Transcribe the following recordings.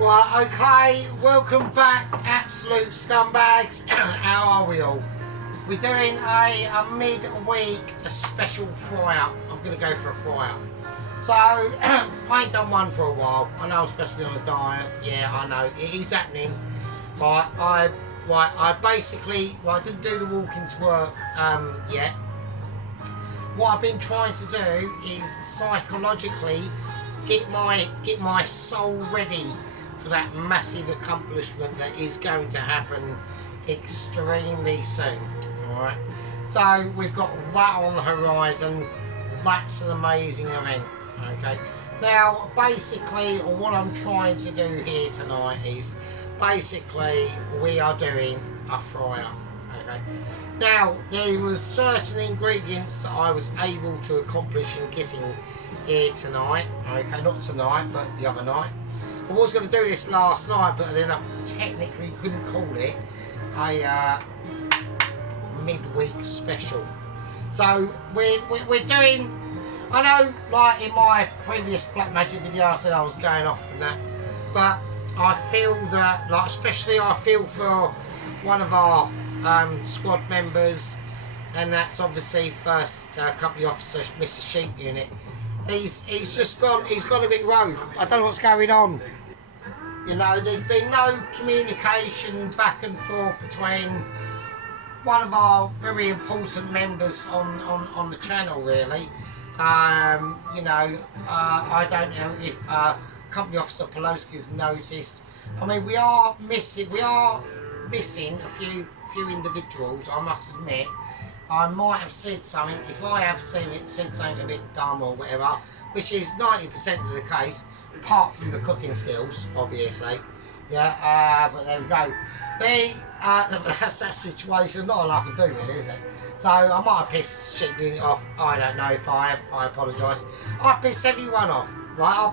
Right, okay, welcome back, absolute scumbags. How are we all? We're doing a mid-week special fry-up. I'm going to go for a fry-up. So, I ain't done one for a while. I know I'm supposed to be on a diet. Yeah, I know, it is happening. Right, I basically, I didn't do the walking to work yet. What I've been trying to do is psychologically get my soul ready for that massive accomplishment that is going to happen extremely soon. Alright, so we've got that on the horizon. That's an amazing event. Okay, now basically what I'm trying to do here tonight is basically we are doing a fry-up. Okay, now there was certain ingredients that I was able to accomplish in getting here tonight. Okay, not tonight but the other night. I was going to do this last night, but then I technically couldn't call it a midweek special. So we're doing, I know like in my previous Black Magic video I said I was going off and that, but I feel that, like especially I feel for one of our squad members, and that's obviously First Company Officer Mr. Sheep Unit. He's just gone, he's gone a bit rogue. I don't know what's going on. You know, there's been no communication back and forth between one of our very important members on the channel, really. You know, I don't know if Company Officer Poloski's noticed. I mean, we are missing a few individuals, I must admit. I might have said something, if I have said something a bit dumb or whatever, which is 90% of the case, apart from the cooking skills, obviously. Yeah, but there we go. That's that situation, not a lot I can do really, is it? So I might have pissed Sheep Unit off, I don't know if I have, I apologise. I piss everyone off, right? I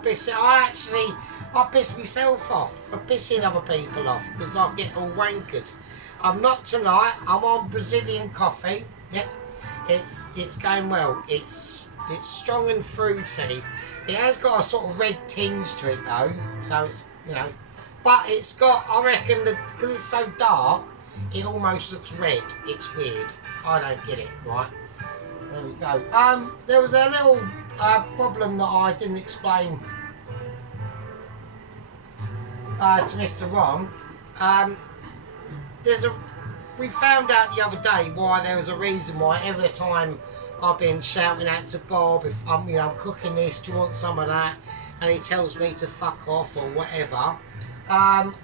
piss myself off for pissing other people off, because I get all wankered. I'm not tonight, I'm on Brazilian coffee. Yep, it's going well. It's strong and fruity. It has got a sort of red tinge to it though, so it's, you know, but it's got, I reckon that because it's so dark, it almost looks red. It's weird. I don't get it, right? So there we go. There was a little problem that I didn't explain to Mr. Ron. We found out the other day why there was a reason why every time I've been shouting out to Bob, if I'm cooking this, do you want some of that? And he tells me to fuck off or whatever.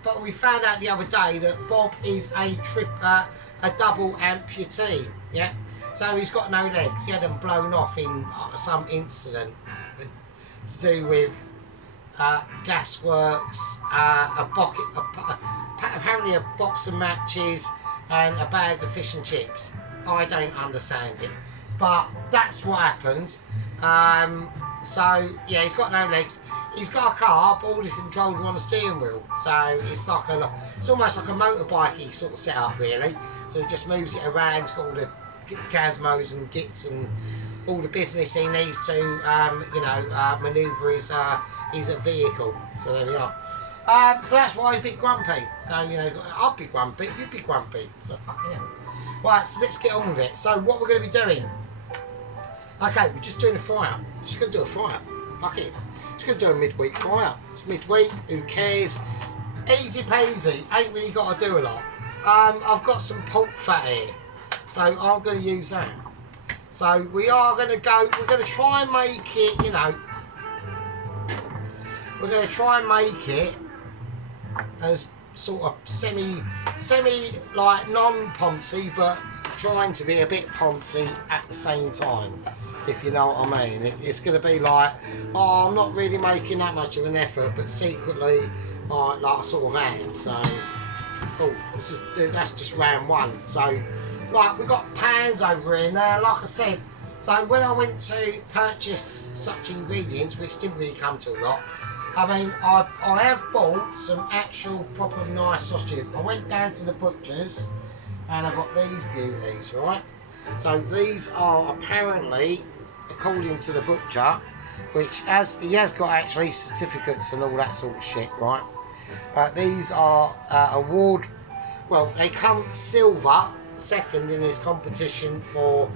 But we found out the other day that Bob is a double amputee. Yeah, so he's got no legs. He had them blown off in some incident to do with gasworks, apparently a box of matches and a bag of fish and chips. I don't understand it, but that's what happened. So yeah, he's got no legs. He's got a car, but all he's controlled on the steering wheel. So it's like it's almost like a motorbike sort of setup, really. So he just moves it around. He's got all the gazmos and gits and all the business he needs to, manoeuvre his vehicle. So there we are. So that's why he's a bit grumpy. So, you know, I'll be grumpy, you'd be grumpy. So, fucking hell. Right, so let's get on with it. So, what we're going to be doing. Okay, we're just doing a fry-up. Just going to do a fry-up. Fuck it. Just going to do a midweek fry-up. It's midweek, who cares? Easy peasy. Ain't really got to do a lot. I've got some pork fat here. So, I'm going to use that. So, we're going to try and make it, you know, we're going to try and make it as sort of semi like non-poncy, but trying to be a bit poncy at the same time, if you know what I mean. It's going to be like, oh, I'm not really making that much of an effort, but secretly like I sort of am. So that's just round one. So right, we've got pans over here now, like I said. So when I went to purchase such ingredients, which didn't really come to a lot, I mean, I have bought some actual proper nice sausages. I went down to the butcher's and I got these beauties, right? So these are apparently, according to the butcher, which he has got actually certificates and all that sort of shit, right? These are award. Well, they come silver second in this competition for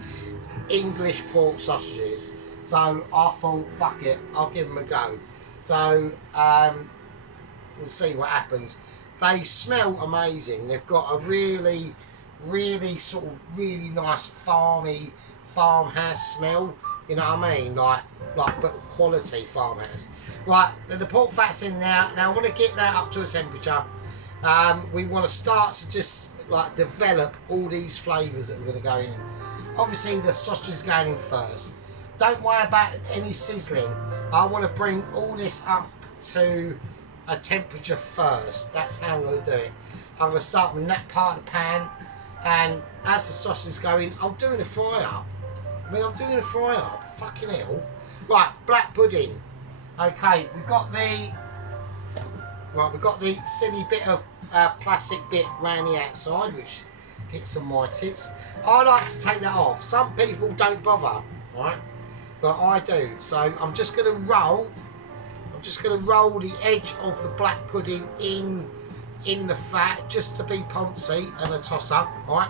English pork sausages. So I thought, fuck it, I'll give them a go. So we'll see what happens. They smell amazing. They've got a really sort of really nice farmhouse smell. You know what I mean? Like but quality farmhouse. Right, the pork fat's in there. Now I want to get that up to a temperature. We want to start to just like develop all these flavours that we're going to go in. Obviously the sausage is going in first. Don't worry about any sizzling. I want to bring all this up to a temperature first. That's how I'm going to do it. I'm going to start with that part of the pan, and as the sausage is going, I'm doing a fry up. I'm doing a fry up. Fucking hell. Right, black pudding. Okay, we've got the silly bit of plastic bit round the outside, which gets some my tits. I like to take that off. Some people don't bother, right? But I do. So I'm just going to roll. I'm just going to roll the edge of the black pudding in the fat, just to be poncy and a toss up, right?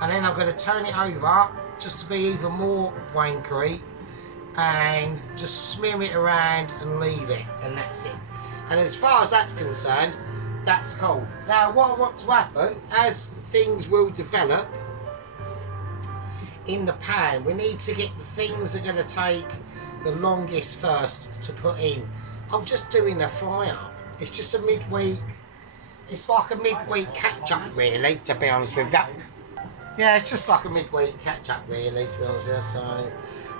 And then I'm going to turn it over just to be even more wankery, and just smear it around and leave it, and that's it. And as far as that's concerned, that's cool. Now what I want to happen, as things will develop in the pan, we need to get the things that are going to take the longest first to put in. I'm just doing a fry up. It's just a midweek. It's like a midweek catch up, really, to be honest with you. Yeah, it's just like a midweek catch up, really, to be honest with you. So,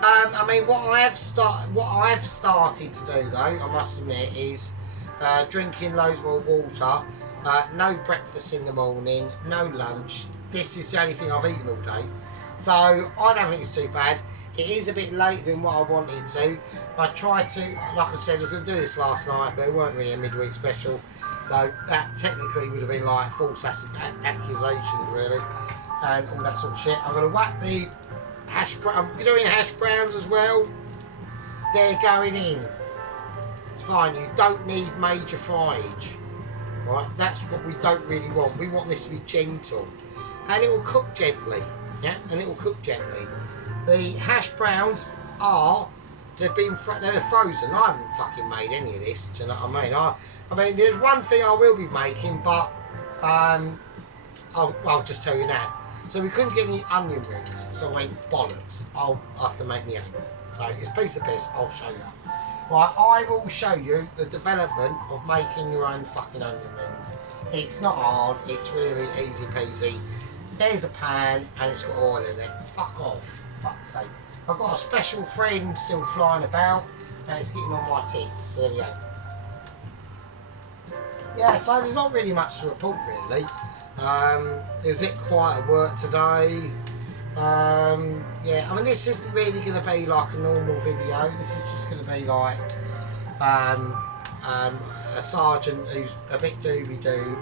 I mean, what I've started to do, though, I must admit, is drinking loads more water. No breakfast in the morning, no lunch. This is the only thing I've eaten all day. So I don't think it's too bad. It is a bit later than what I wanted to. I tried to, like I said, we were going to do this last night, but it weren't really a midweek special. So that technically would have been like false accusations, really, and all that sort of shit. I'm going to whack the hash brown. I'm doing hash browns as well. They're going in. It's fine. You don't need major fryage, right? That's what we don't really want. We want this to be gentle, and it will cook gently. Yeah, and it will cook gently. The hash browns they're frozen. I haven't fucking made any of this. Do you know what I mean? I mean, there's one thing I will be making, but I'll just tell you now. So we couldn't get any onion rings, so I went bollocks. I'll have to make my own. So it's a piece of piss. I'll show you. Right, I will show you the development of making your own fucking onion rings. It's not hard. It's really easy peasy. There's a pan and it's got oil in it. Fuck off. Fuck's sake. I've got a special friend still flying about and it's getting on my tits. So there we go. Yeah, so there's not really much to report, really. It was a bit quiet at work today. Yeah, I mean, this isn't really going to be like a normal video. This is just going to be like a sergeant who's a bit dooby-doo.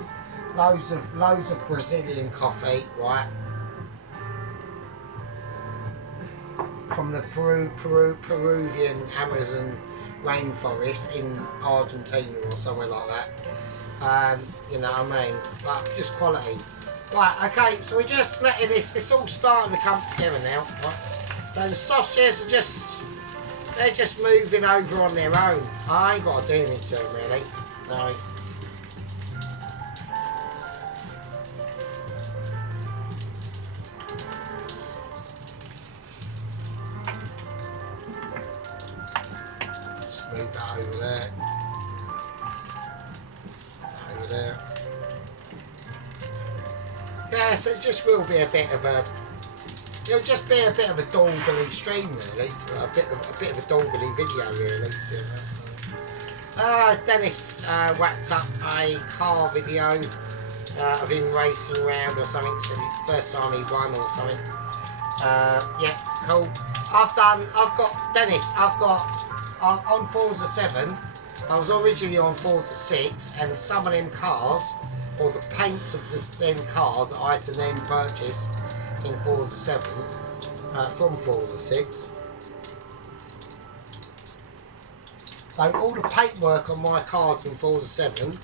Loads of Brazilian coffee, right? From the Peruvian Amazon rainforest in Argentina or somewhere like that. You know what I mean? Like, just quality. Right, okay, so we're just letting it's all starting to come together now. Right? So the sausages are they're just moving over on their own. I ain't got to do anything to them, really. No. Move that over there. Over there. Yeah, so it just will be a bit of a. It'll just be a bit of a dongly stream, really. A bit of a dongly video, really. Dennis whacked up a car video of him racing around or something. So the first time he won or something. Yeah, cool. I've got Dennis. On Forza 7, I was originally on Forza 6, and some of them cars, or the paints of them cars that I had to then purchase in Forza 7, from Forza 6. So all the paintwork on my cars in Forza 7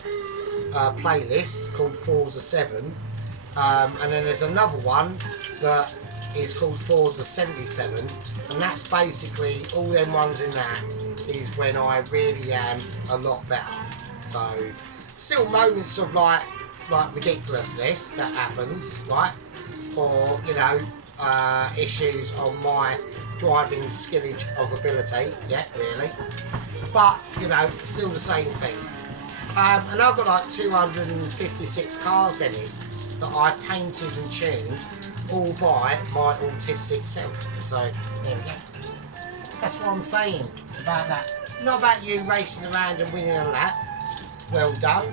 playlist called Forza 7, and then there's another one that is called Forza 77, and that's basically all them ones in that is when I really am a lot better. So still moments of like ridiculousness that happens, right? Or you know, issues on my driving skillage of ability, yeah, really. But you know, still the same thing. And I've got like 256 cars, Dennis, that I painted and tuned, all by my autistic self. So there we go. That's what I'm saying about that. Not about you racing around and winning a lap. Well done.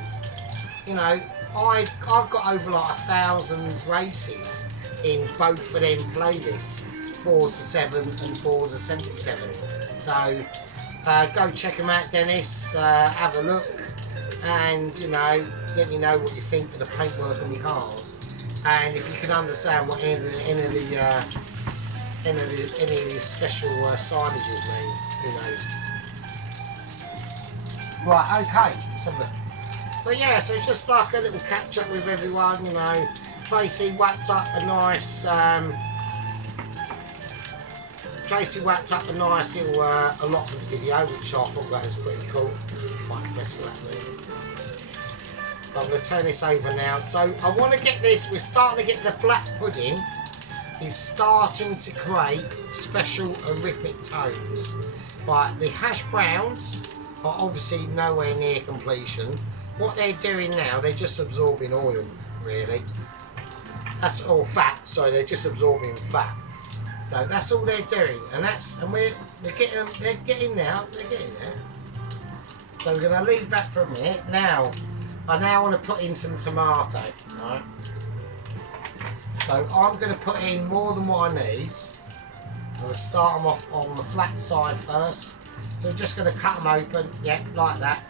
You know, I've got over like 1,000 races in both of them playlists, Forza 7 and Forza 77. So go check them out, Dennis. Have a look, and you know, let me know what you think of the paintwork on your cars, and if you can understand what any of these special signages mean, who knows. Right, okay, let's have a look. So yeah, so it's just like a little catch up with everyone, you know. Tracy whacked up a nice little allotment video, which I thought that was pretty cool. Quite impressed with that really. I'm going to turn this over now. So I want to get this, we're starting to get the black pudding is starting to create special arrhythmic tones. Right, the hash browns are obviously nowhere near completion. What they're doing now, they're just absorbing oil, really. That's all fat, sorry, they're just absorbing fat. So that's all they're doing, and we're getting them, they're getting there. So we're going to leave that for a minute. Now, I now want to put in some tomato, right? So I'm going to put in more than what I need. I'm going to start them off on the flat side first. So we're just going to cut them open, yeah, like that.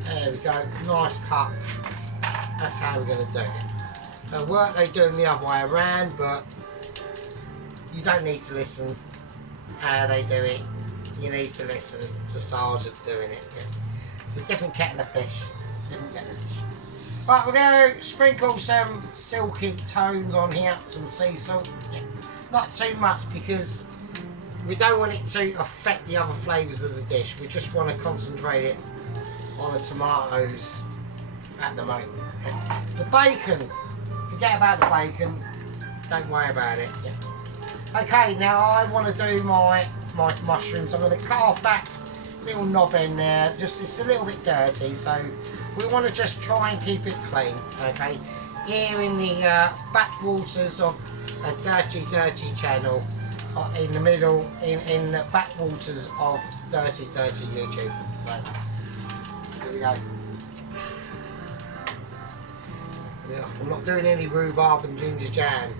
There we go, nice cut. That's how we're going to do it. Now work they do them the other way around, but you don't need to listen how they do it. You need to listen to Sergeant doing it. Yeah. It's a different kettle of fish. Right, we're going to sprinkle some silky tones on here, some sea salt. Yeah. Not too much because we don't want it to affect the other flavours of the dish. We just want to concentrate it on the tomatoes at the moment. Yeah. The bacon, forget about the bacon, don't worry about it. Yeah. Okay, now I want to do my mushrooms. I'm going to cut off that little knob in there, just it's a little bit dirty, so we want to just try and keep it clean. Okay, here in the backwaters of a dirty channel, in the middle, in the backwaters of dirty YouTube. Right. Here we go. Yeah, I'm not doing any rhubarb and ginger jam.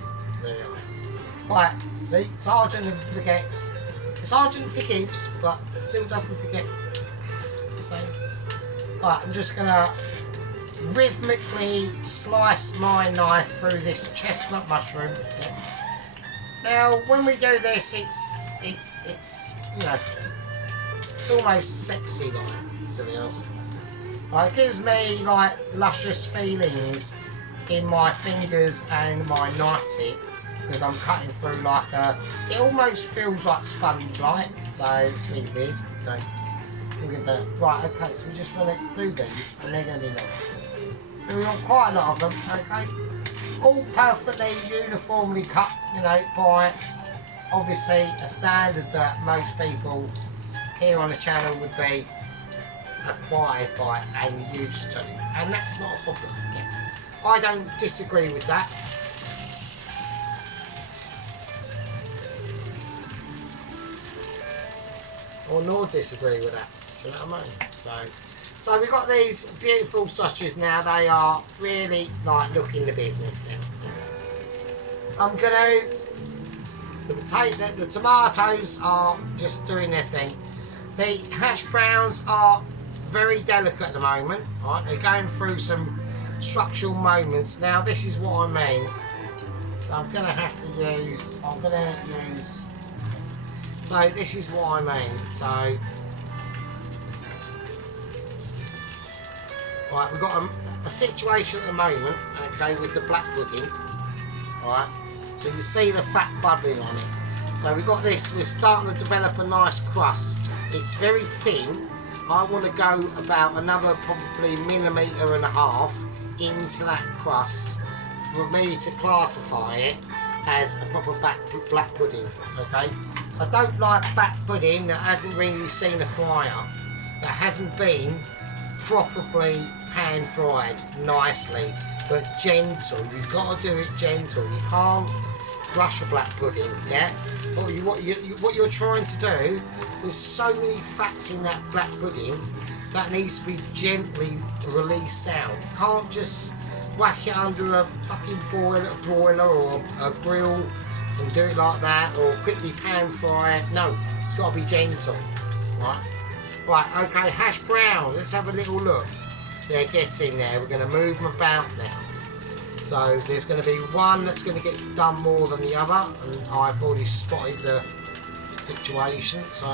There we are. Right, see, Sergeant forgets. Sergeant forgives, but still doesn't forget. So, right, I'm just gonna rhythmically slice my knife through this chestnut mushroom. Yeah. Now, when we do this, it's you know, it's almost sexy like, to be honest. It gives me like luscious feelings in my fingers and my knife tip because I'm cutting through like it almost feels like sponge like, so it's really weird. So we're gonna right, okay, so we just want to do these and they're going to be nice. So we want quite a lot of them, okay, all perfectly uniformly cut, you know, by obviously a standard that most people here on the channel would be acquired by and used to, and that's not a problem. Yeah. I don't disagree with that. Or nor disagree with that. You know what I mean? So we've got these beautiful sausages now. They are really like looking the business now. I'm gonna the tomatoes are just doing their thing. The hash browns are very delicate at the moment. Right, they're going through some structural moments. Now this is what I mean. So I'm gonna have to use. So this is what I mean. So Right, we've got a situation at the moment, okay, with the black pudding. Right, so you see the fat bubbling on it. So we've got this, we're starting to develop a nice crust. It's very thin. I want to go about another probably 1.5 mm into that crust for me to classify it as a proper black pudding, okay? I don't like black pudding that hasn't really seen a fryer, that hasn't been properly pan fried nicely, but gentle. You've got to do it gentle. You can't rush a black pudding, yeah? What you're trying to do, there's so many fats in that black pudding that needs to be gently released out. You can't just whack it under a fucking broiler or a grill and do it like that, or quickly pan fry it. No, it's got to be gentle, right? Right, okay, hash brown. Let's have a little look. Yeah, get in there. We're going to move them about now. So there's going to be one that's going to get done more than the other, and I've already spotted the situation. So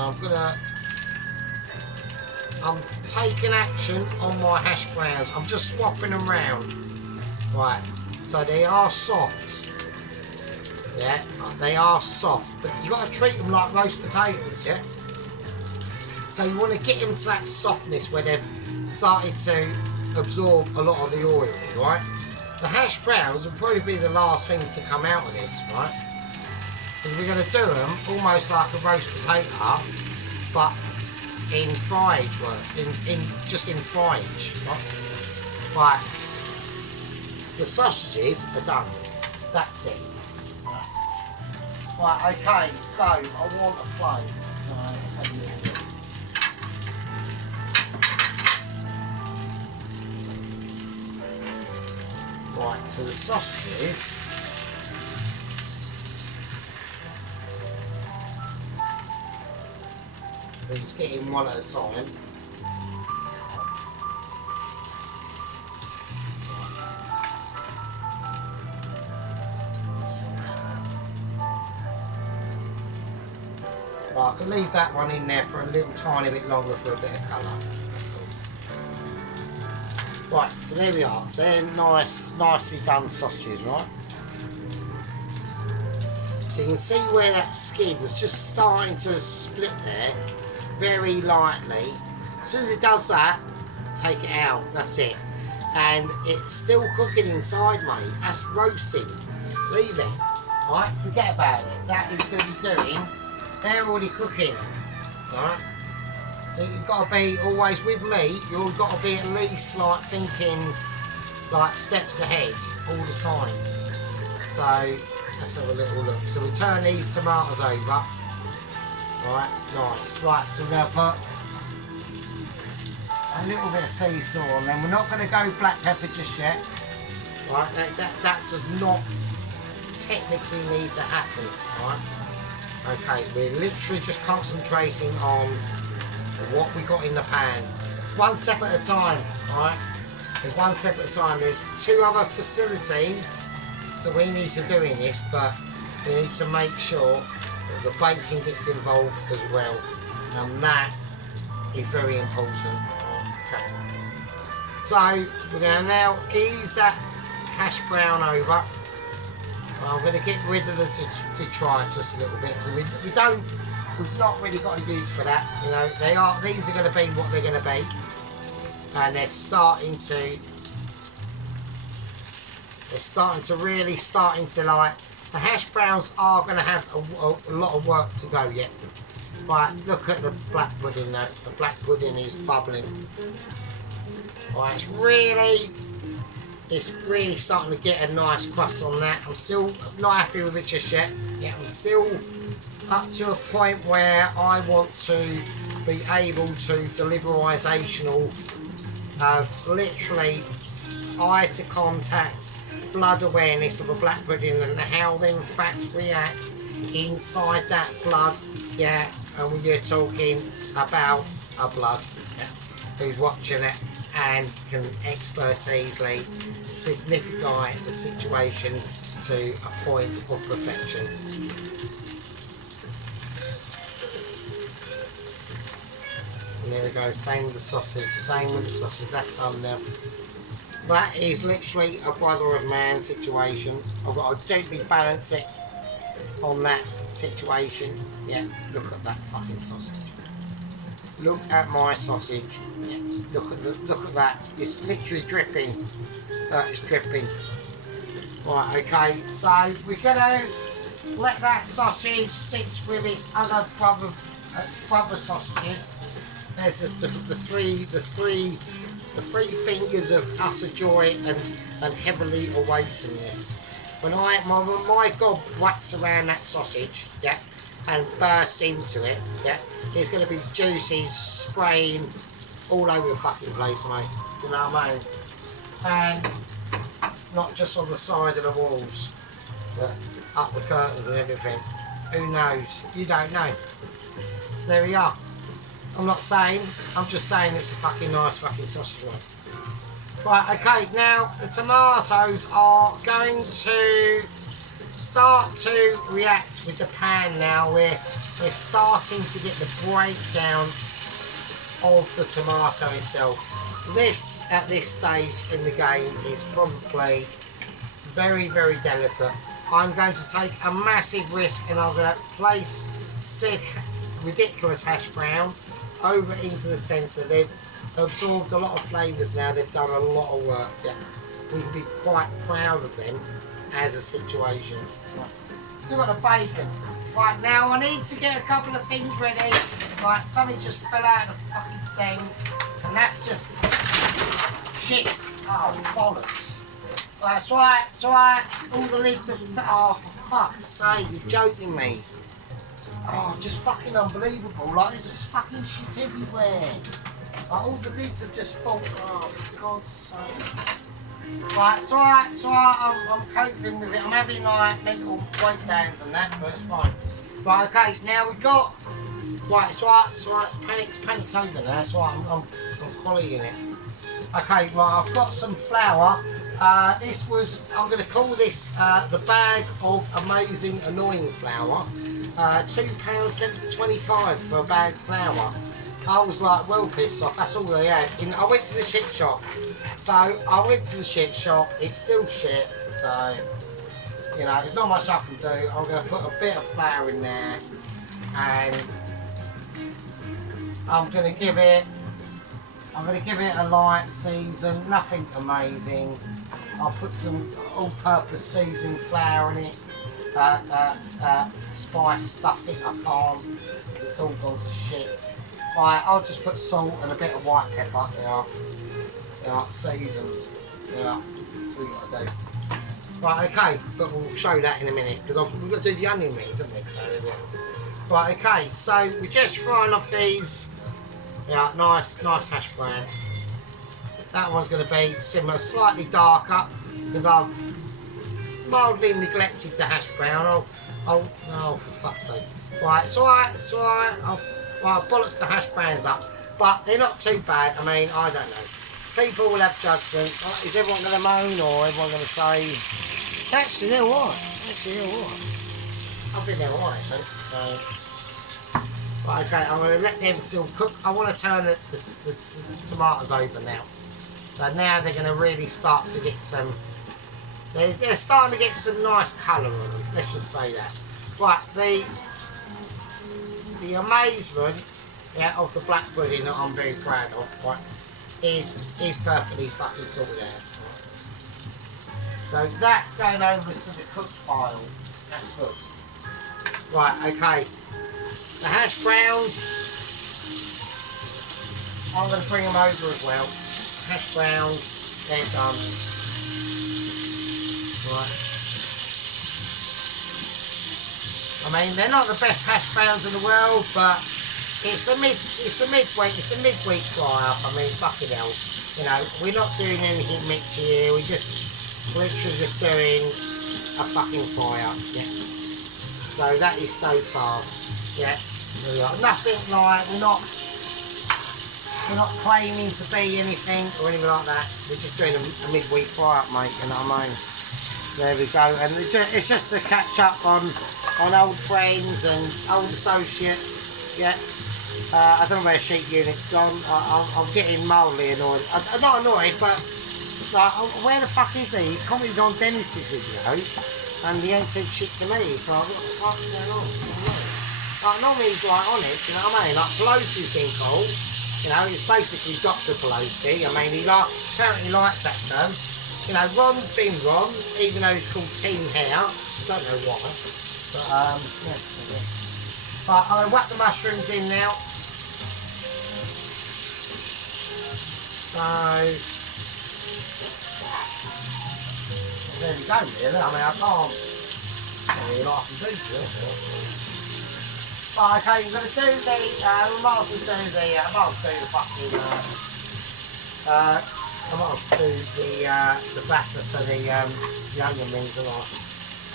I'm taking action on my hash browns. I'm just swapping them round. Right, so they are soft. Yeah, they are soft, but you've got to treat them like roast potatoes, yeah? So you want to get them to that softness where they've started to absorb a lot of the oil, right? The hash browns will probably be the last thing to come out of this, right? Because we're going to do them almost like a roast potato, but in fryage work, just in fryage, right? Right. The sausages are done. That's it. Right, okay, so I want a plate. Let's have a little look. Right, so the sausages. We're just getting one at a time. Right, I can leave that one in there for a little tiny bit longer for a bit of colour. Right, so there we are. So they're nicely done sausages, right? So you can see where that skin is just starting to split there, very lightly. As soon as it does that, take it out, that's it. And it's still cooking inside, mate. That's roasting. Leave it, right? Forget about it. That is going to be doing, they're already cooking, right? So you've got to be always with me, you've got to be at least like thinking like steps ahead all the time. So let's have a little look. So we turn these tomatoes over. Right, nice. Right, so we're going to put a little bit of sea salt on them. We're not going to go black pepper just yet. Right, that does not technically need to happen. Right. Okay, we're literally just concentrating on what we got in the pan. One step at a time, alright? There's one step at a time. There's two other facilities that we need to do in this, but we need to make sure that the baking gets involved as well. And that is very important. Okay. So we're going to now ease that hash brown over. I'm going to get rid of the detritus a little bit. So we've not really got a use for that. You know, these are going to be what they're going to be, and they're starting to like. The hash browns are going to have a lot of work to go yet. Right, look at the black pudding though. The black pudding is bubbling. Right, it's really starting to get a nice crust on that. I'm still not happy with it just yet. Yeah, I'm still up to a point where I want to be able to deliberational literally eye to contact, blood awareness of a black pudding and how them fats react inside that blood. Yeah, and we're talking about a blood, yeah, who's watching it and can expertisely signify the situation to a point of perfection. there we go, same with the sausage, that's done now. That is literally a brother of man situation. I've got to gently balance it on that situation. Yeah, look at that fucking sausage. Look at my sausage. Yeah, look at that. It's literally dripping. It's dripping. Right, okay, so we're gonna let that sausage sit with its other brother sausages. There's the three fingers of utter joy and heavily awaiting this. When my gob whacks around that sausage, yeah, and bursts into it, yeah, there's going to be juices spraying all over the fucking place, mate. You know what I mean? And not just on the side of the walls, but up the curtains and everything. Who knows? You don't know. So there we are. I'm not saying, I'm just saying it's a fucking nice fucking sausage one. Right, okay, now the tomatoes are going to start to react with the pan now. We're starting to get the breakdown of the tomato itself. This, at this stage in the game, is probably very, very delicate. I'm going to take a massive risk and I'm going to place said ridiculous hash brown over into the centre. They've absorbed a lot of flavours now, they've done a lot of work. Yeah. We can be quite proud of them as a situation. Right. So we've got the bacon. Right, now I need to get a couple of things ready. Right, something just fell out of the fucking thing, and that's just shit. Oh, bollocks. Right, it's right, all the lids are, oh, for fuck's sake, you're joking me. Oh, just fucking unbelievable, like there's just fucking shit everywhere. Like, all the lids have just fallen, oh, for God's sake. Right, it's alright, I'm coping with it, I'm having like mental breakdowns and that, but it's fine. Right, okay, now we've got, right, it's panicked over now, it's alright, I'm quallying it. Okay, right, I've got some flour. This was, I'm going to call this the bag of amazing annoying flour. £2.25 for a bag of flour. I was like well pissed off, that's all they had. I went to the shit shop. So I went to the shit shop, it's still shit, so you know, there's not much I can do. I'm going to put a bit of flour in there and I'm going to give it a light season, nothing amazing. I'll put some all-purpose seasoning flour in it, spice stuff it, I can't, it's all gone to shit. Right, I'll just put salt and a bit of white pepper, seasoned, that's what we've got to do. Right, okay, but we'll show that in a minute, because we've got to do the onion rings, haven't we, so there we go. Right, okay, so we're just frying off these. Yeah, nice hash brown. That one's going to be similar, slightly darker, because I've mildly neglected the hash brown. Oh, for fuck's sake. Right, it's alright. I'll bollocks the hash browns up, but they're not too bad. I mean, I don't know. People will have judgment. Is everyone going to moan, or everyone going to say, actually, they're alright. I've been there alright, I think. So. Right, okay, I'm going to let them still cook. I want to turn the tomatoes over now. So now they're going to really start to get some, they're starting to get some nice colour on them, let's just say that. Right, the amazement of the black pudding that I'm very proud of, right, is perfectly fucking sorted out. Right. So that's going over to the cooked pile. That's good. Right, okay. The hash browns, I'm going to bring them over as well. Hash browns, they're done. Right. I mean, they're not the best hash browns in the world, but it's a midweek fry up. I mean, fucking hell. You know, we're not doing anything mixed here. We're literally just doing a fucking fry up. Yeah. So that is so far. Yeah. There we are. Nothing like, we're not claiming to be anything or anything like that. We're just doing a midweek fry up, mate, you know what I mean? So there we go, and it's just to catch up on old friends and old associates, yeah. I don't know where sheep unit's gone. I'm getting mildly annoyed. I'm not annoyed, but like, where the fuck is he? He's commented on Dennis's video, and he ain't said shit to me. So what the fuck's going on? Like, normally he's like on it, you know what I mean? Like Pelosi's been called. You know, it's basically Dr. Pelosi. I mean, he apparently likes that term. You know, Ron's been Ron, even though he's called Team Hair. I don't know why. But, yeah. But I'm going to whack the mushrooms in now. So, there we go, really. I mean, I can't really like to do this. Right, okay, I'm going to do the, we might as well do the, I might as well do the fucking, I might as well do the batter to the onion rings and all.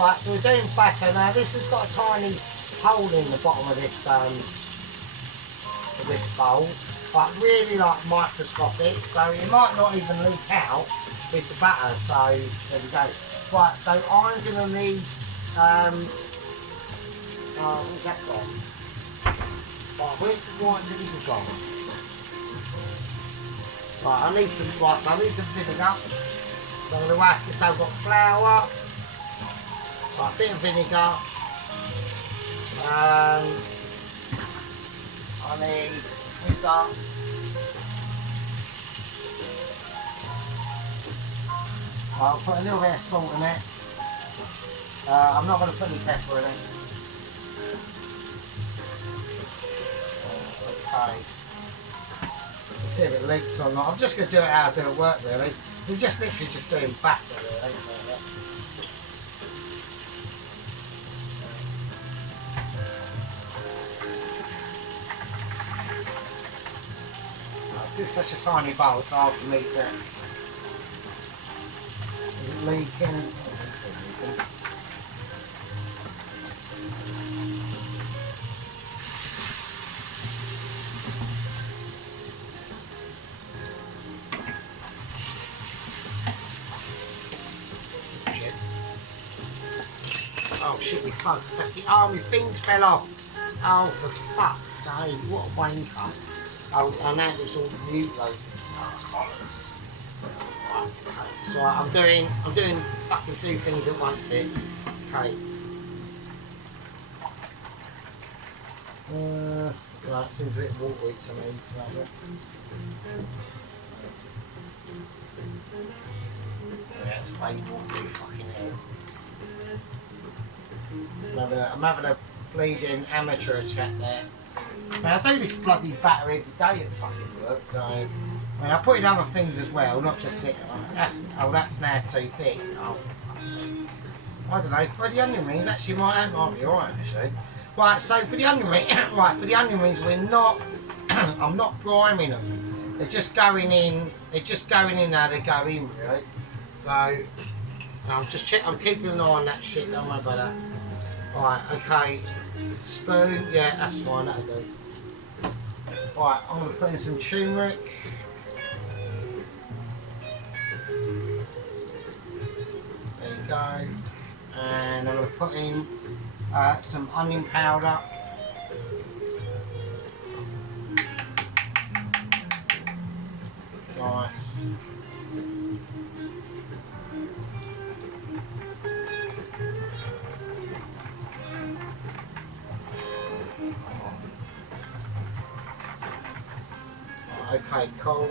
Right, so we're doing batter. Now this has got a tiny hole in the bottom of this bowl, but really like microscopic, so it might not even leak out with the batter, so there we go. Right, so I'm going to need, where's that gone? Right, where's the white vinegar gone? Right, I need some vinegar. So I'm going to whack this. I've got flour, right, a bit of vinegar, I need whizzer, I'll put a little bit of salt in it. I'm not going to put any pepper in it. Okay. Let's see if it leaks or not. I'm just going to do it how I do it at work, really. We're just literally just doing batter, really. It's such a tiny bowl, it's hard for me to. Is it leaking? Oh shit, my phone. Oh, my things fell off. Oh, for fuck's sake, what a wanker. Oh, I know it's all mute though. Oh, bollocks. Right, okay. So I'm doing fucking two things at once here. Okay. Right, seems a bit watery to me. Yeah, it's way watery, fucking hell. I'm having a bleeding amateur attack there. I mean, I do this bloody batter every day at fucking work, so I mean, I put in other things as well, not just sitting on it. That's now too thick. Oh, I don't know. For the onion rings, actually, that might be alright, actually. Right, so for the onion rings, we're not. I'm not priming them. They're just going in. They're just going in how they go in, really. So I'm keeping an eye on that shit. Don't worry about that. Right, okay. Spoon, yeah, that's fine. That'll do. Right, I'm going to put in some turmeric. There you go. And I'm going to put in some onion powder. Nice. Okay, cool.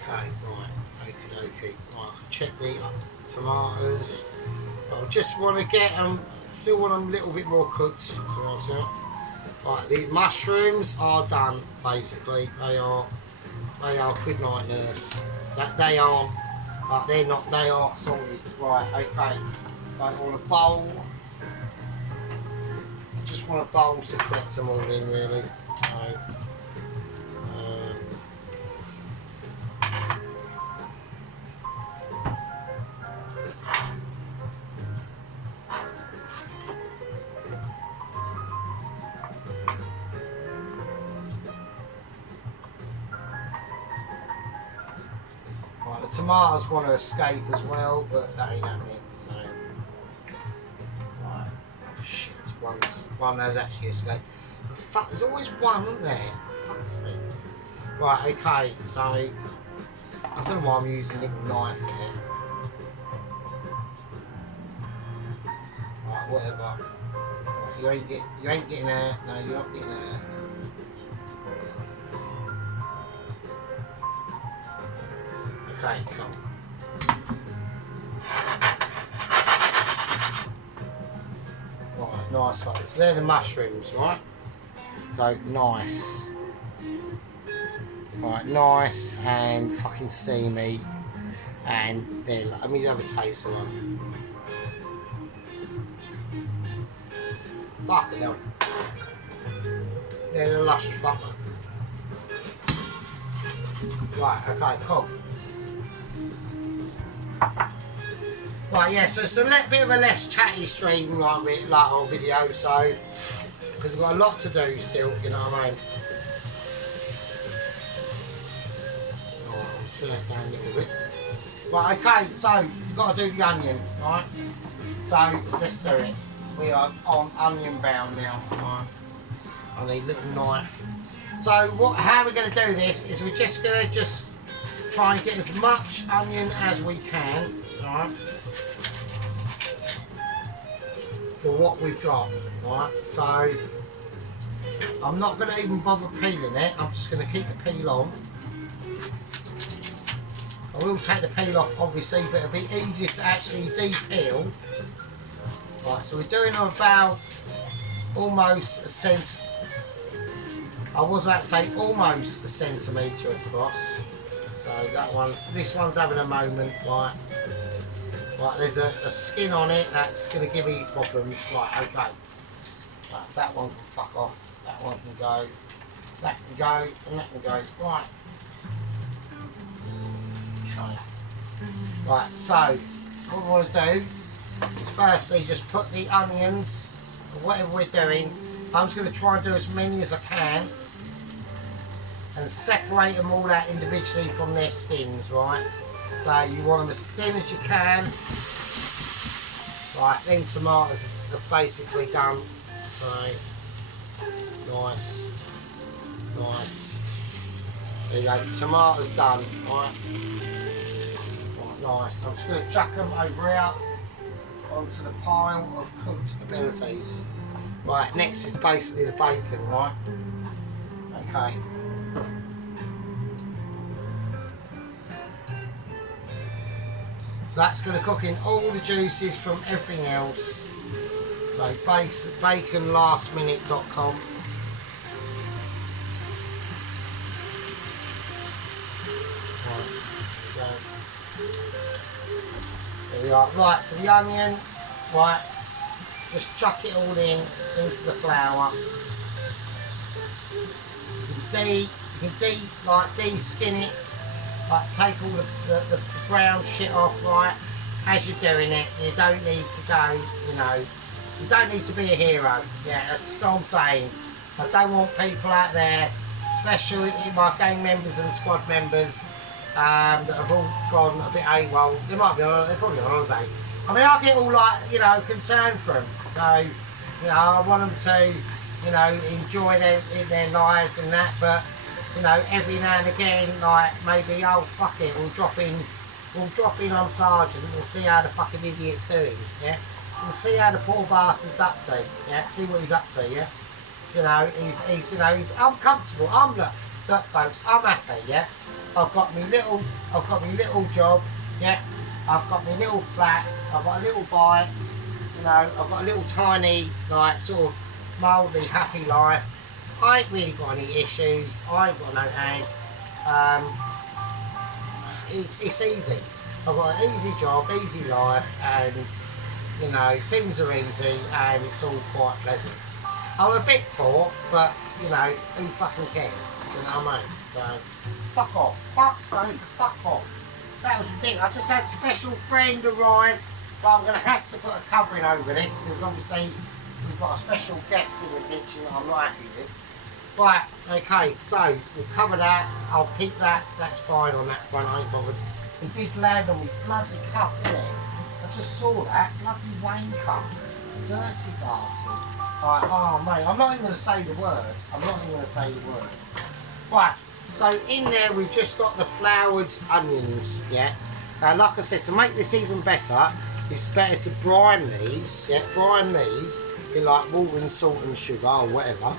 Okay, right, okay. Right, check the tomatoes. I just want to get them, still want them a little bit more cooked. So right, the mushrooms are done, basically. They are good night nurse. They are. But they're not, they are solid. Right, okay. So I want a bowl. I just want a bowl to collect them all in, really. So, tomatoes want to escape as well, but that ain't happening. So, right, shit, one has actually escaped. But fuck, there's always one, isn't there? Fuck's sake. Right, okay, so I don't know why I'm using a little knife there. Right, whatever. Right, you ain't getting there. No, you're not getting there. Okay, cool. Right, nice one. So they're the mushrooms, right? So nice. Right, nice and fucking steamy. And they're, let me have a taste of them. Fucking hell. They're the luscious butter. Right, okay, cool. Right, yeah, so it's a little bit of a less chatty stream like our video, so because we've got a lot to do still, you know what I mean? Alright, I'll turn that down a little bit. Right, okay, so we've got to do the onion, right? So let's do it. We are on onion bound now, right? I need a little knife. So how we're going to do this is we're just going to try and get as much onion as we can, right? For what we've got, right? So I'm not going to even bother peeling it. I'm just going to keep the peel on. I will take the peel off, obviously, but it'll be easier to actually de-peel. Right, so we're doing about almost a cent. I was about to say almost a centimetre across. So this one's having a moment, right? Right, there's a skin on it that's going to give me problems. Right, okay. Right, that one can fuck off. That one can go. That can go, and that can go. Right. Okay. Right, so what we want to do is firstly just put the onions, or whatever we're doing. I'm just going to try and do as many as I can and separate them all out individually from their skins, right? So you want them as thin as you can. Right, then tomatoes are basically done. So nice. There you go, tomatoes done, right? Right, nice. I'm just going to chuck them over here onto the pile of cooked abilities. Right, next is basically the bacon, right? Okay. So that's going to cook in all the juices from everything else. So baconlastminute.com. Right, so there we are. Right, so the onion, right, just chuck it all into the flour. You can de-skin it. Like take all the brown shit off, right, as you're doing it. You don't need to go, you don't need to be a hero. Yeah, that's all I'm saying. I don't want people out there, especially my gang members and squad members, that have all gone a bit AWOL. They're probably on holiday. I mean, I get all concerned for them. So, I want them to, enjoy their lives and that, but every now and again, like maybe, oh fuck it, we'll drop in on Sergeant and see how the fucking idiot's doing, yeah? We'll see how the poor bastard's up to, yeah? See what he's up to, yeah? I'm comfortable, look folks, I'm happy, yeah? I've got me little job, yeah? I've got me little flat, I've got a little bike, I've got a little tiny, sort of mouldy, happy life. I ain't really got any issues. I ain't got no hang. It's easy. I've got an easy job, easy life, and things are easy, and it's all quite pleasant. I'm a bit poor, but who fucking cares? You know what I mean? So fuck off. Fuck's sake, fuck off. That was ridiculous. I just had a special friend arrive, but I'm gonna have to put a covering over this because obviously we've got a special guest in the kitchen that I'm not happy with. Right, okay, so we'll cover that. I'll keep that. That's fine on that front. I ain't bothered. He did land on me bloody cup, didn't he? I just saw that. Bloody wanker. Dirty bastard. Right, oh mate, I'm not even going to say the word. Right, so in there we've just got the floured onions, yeah? Now like I said, to make this even better, it's better to brine these, yeah? Brine these in like water and salt and sugar or whatever.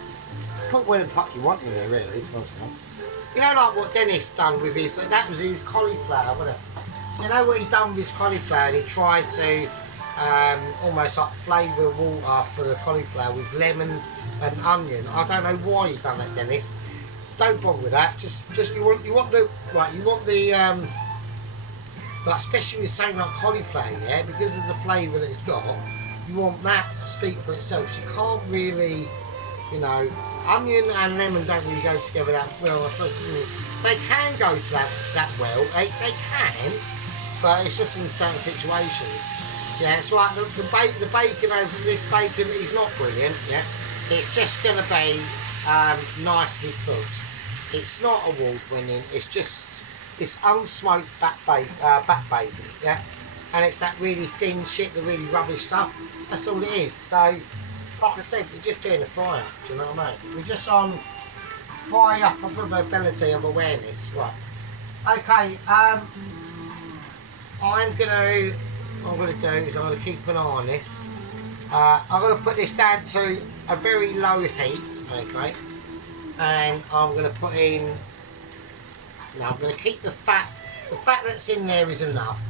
Put whatever the fuck you want in there really, to be honest with you. You know like what Dennis done with his, that was his cauliflower, wasn't it? So you know what he done with his cauliflower? He tried to almost like flavour water for the cauliflower with lemon and onion. I don't know why you done that, Dennis. Don't bother with that. Just you want the like especially with something like cauliflower, yeah, because of the flavour that it's got. You want that to speak for itself. You can't really, you know, onion and lemon don't really go together that well. I suppose they can go to that well. They can, but it's just in certain situations. Yeah, it's like the bacon over this bacon is not brilliant, yeah. It's just going to be nicely cooked. It's not award winning, it's unsmoked back bacon, yeah. And it's that really thin shit, the really rubbish stuff. That's all it is. So, like I said, we're just doing a fry up, do you know what I mean? We're just on fry up of probability of awareness, right. Okay, what I'm going to do is I'm going to keep an eye on this. I'm going to put this down to a very low heat, okay, and I'm going to put in, now I'm going to keep the fat that's in there is enough.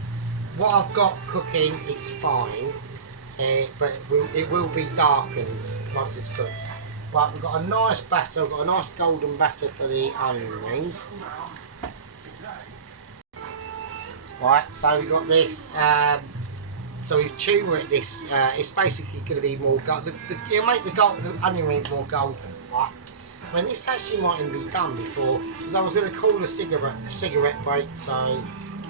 What I've got cooking is fine, but it will be darkened once it's cooked. Right, we've got a nice batter, we've got a nice golden batter for the onion rings. Right, so we've got this, so we've tumored this, it's basically going to be more golden, it'll make the onion rings more golden, right? I mean, this actually might even be done before, because I was going to call a cigarette break, so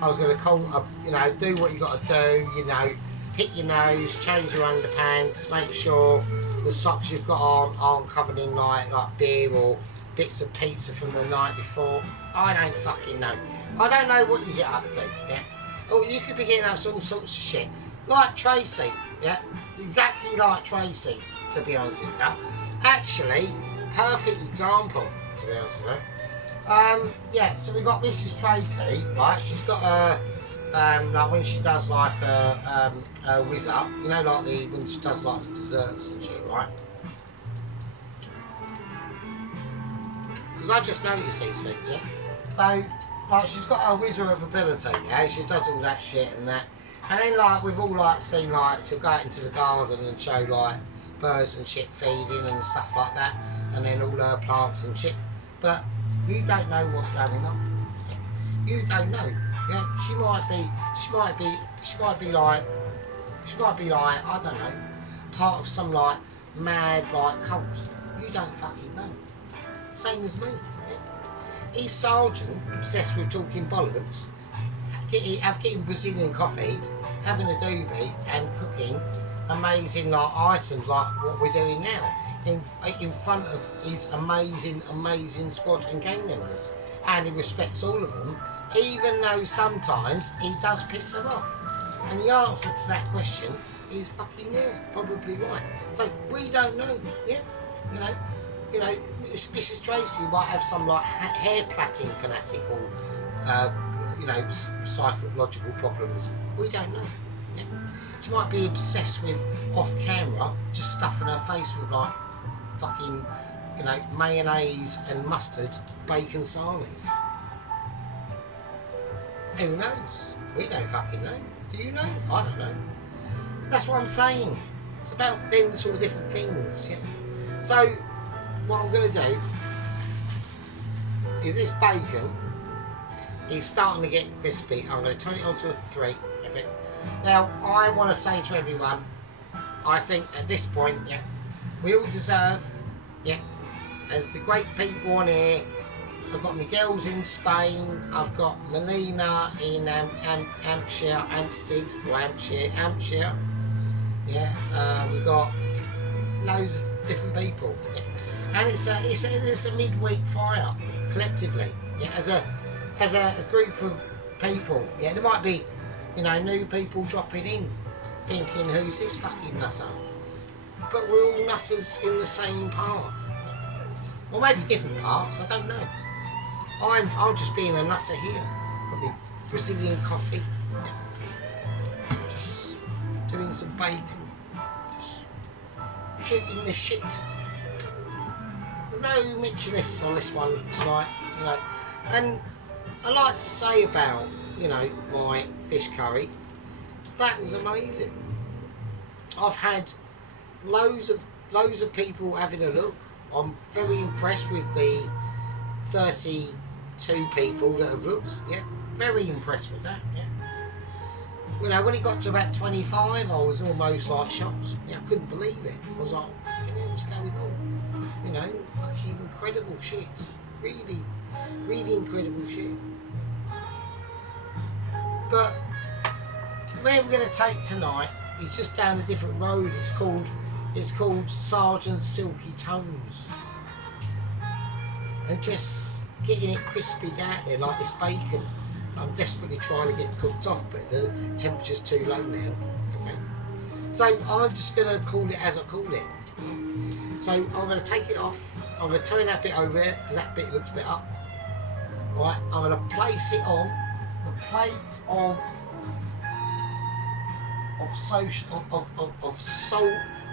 I was going to call, you know, do what you got to do, you know, hit your nose, change your underpants, make sure the socks you've got on aren't covered in like beer or bits of pizza from the night before. I don't fucking know. I don't know what you get up to, yeah? Or you could be getting up to all sorts of shit. Like Tracy, yeah? Exactly like Tracy, to be honest with you. Actually, perfect example, to be honest with you. Yeah, so we got Mrs. Tracy, right? She's got a, like when she does like a whiz up, you know, like when she does like the desserts and shit, right? Because I just noticed these things, yeah? So, like, she's got a wizard of ability, yeah? She does all that shit and that. And then, like, we've all, like, seen, like, she'll go out into the garden and show, like, birds and shit feeding and stuff like that. And then all her plants and shit. But you don't know what's going on. You don't know. Yeah? She might be like, I don't know, part of some, like, mad, like, cult. You don't fucking know. Same as me. He's Sergeant, obsessed with talking bollocks, getting Brazilian coffee, having a doobie and cooking amazing like items like what we're doing now in front of his amazing squadron gang members, and he respects all of them, even though sometimes he does piss them off. And the answer to that question is fucking yeah, probably right. So we don't know, yeah, you know, Mrs. Tracy might have some like hair plaiting fanatic or you know, psychological problems. We don't know. Yeah. She might be obsessed with off camera, just stuffing her face with like fucking, you know, mayonnaise and mustard bacon sarnies. Who knows? We don't fucking know. Do you know? I don't know. That's what I'm saying. It's about them sort of different things. Yeah. So what I'm going to do is this bacon is starting to get crispy. I'm going to turn it on to a 3. Okay. Now, I want to say to everyone, I think at this point, yeah, we all deserve, yeah, as the great people on here. I've got my girls in Spain, I've got Melina in Hampshire, yeah, we've got loads of different people, yeah. And it's a midweek fire collectively, yeah, as a group of people. Yeah, there might be, you know, new people dropping in, thinking, who's this fucking nutter? But we're all nutters in the same park. Or maybe different parks, I don't know. I'm just being a nutter here. Got my Brazilian coffee. Just doing some bacon. Just shooting the shit. No Michelis on this one tonight, you know. And I like to say about, you know, my fish curry, that was amazing. I've had loads of people having a look. I'm very impressed with the 32 people that have looked. Yeah, very impressed with that. Yeah. You know, when it got to about 25, I was almost like shocked. Yeah, I couldn't believe it. I was like, fucking hell, what's going on? You know, fucking incredible shit. Really, really incredible shit. But where we're going to take tonight is just down a different road. It's called Sergeant Silky Tones. And just getting it crispied out there like this bacon. I'm desperately trying to get cooked off, but the temperature's too low now. Okay. So I'm just going to call it as I call it. So I'm going to take it off. I'm going to turn that bit over there because that bit looks better. Right, I'm going to place it on the plate of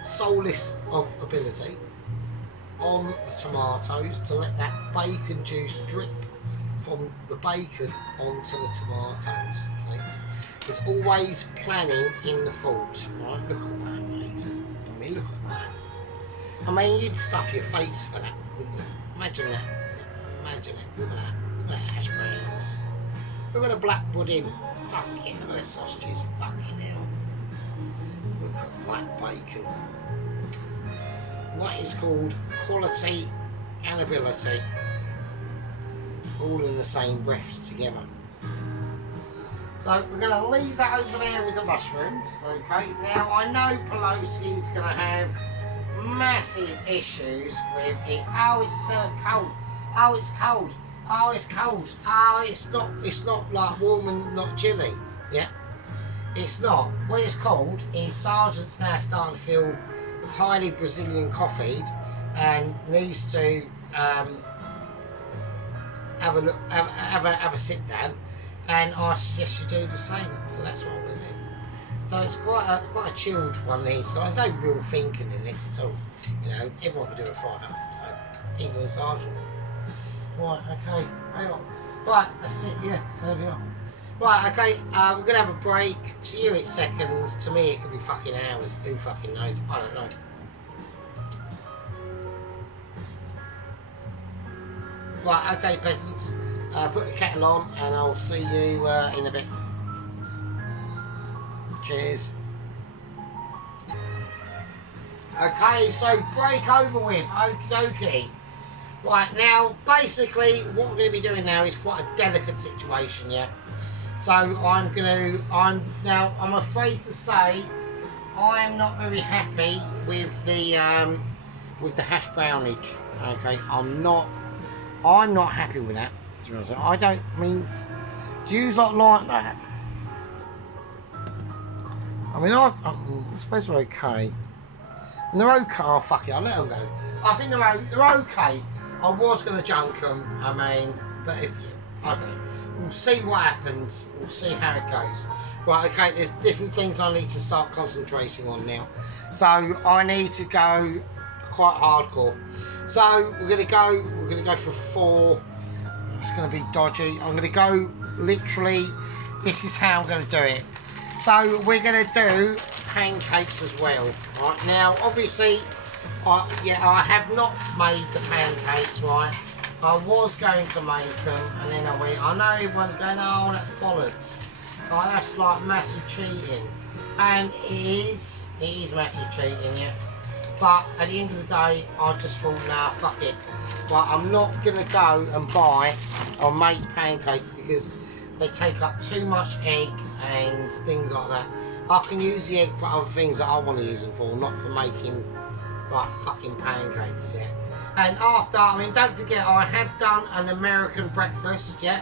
soulless of ability on the tomatoes to let that bacon juice drip from the bacon onto the tomatoes. See? There's always planning in the thought. Right? Look at that, amazing. I mean, look at that. I mean, you'd stuff your face for that, wouldn't you? Imagine that. Imagine it. Look at that. Look at that hash browns. Look at the black pudding. Fucking look at the sausages. Fucking hell. Look at black bacon. What is called quality and ability. All in the same breaths together. So we're going to leave that over there with the mushrooms. Okay. Now I know Pelosi is going to have massive issues with it. Oh, it's served cold. Oh, it's cold. Oh, it's cold. Oh, it's not like warm and not chilly. Yeah, it's not. What it's called is Sergeant's now starting to feel highly Brazilian coffeed and needs to have a look, have a sit down, and I suggest you do the same. So that's what we're doing. So it's quite a chilled one these times. No real thinking in this at all. You know, everyone can do a fire. So even a sergeant. Right, okay, hang on. Right, that's it, yeah, so we are. Right, okay, we're gonna have a break. To you it's seconds, to me it could be fucking hours. Who fucking knows? I don't know. Right, okay, peasants. Put the kettle on and I'll see you in a bit. Cheers. Okay, so break over with. Okie dokie. Right, now basically what we're going to be doing now is quite a delicate situation, yeah. So I'm afraid to say I'm not very happy with the hash brownage. Okay, I'm not happy with that. To be honest, I do you like that? I mean, I suppose they're okay. And they're okay. Oh, fuck it, I'll let them go. I think they're okay. I was going to junk them, I mean, but I don't know. We'll see what happens. We'll see how it goes. Right, okay, there's different things I need to start concentrating on now. So I need to go quite hardcore. So we're going to go for 4. It's going to be dodgy. I'm going to go literally, this is how I'm going to do it. So we're going to do pancakes as well. Right, now obviously, I have not made the pancakes, right? I was going to make them, and then I went, I know everyone's going, oh, that's bollocks. Like, that's like massive cheating. And it is massive cheating, yeah. But at the end of the day, I just thought, nah, fuck it. Like, I'm not going to go and buy or make pancakes because they take up too much egg and things like that. I can use the egg for other things that I want to use them for, not for making like fucking pancakes, yeah. And after, I mean, don't forget, I have done an American breakfast, yeah.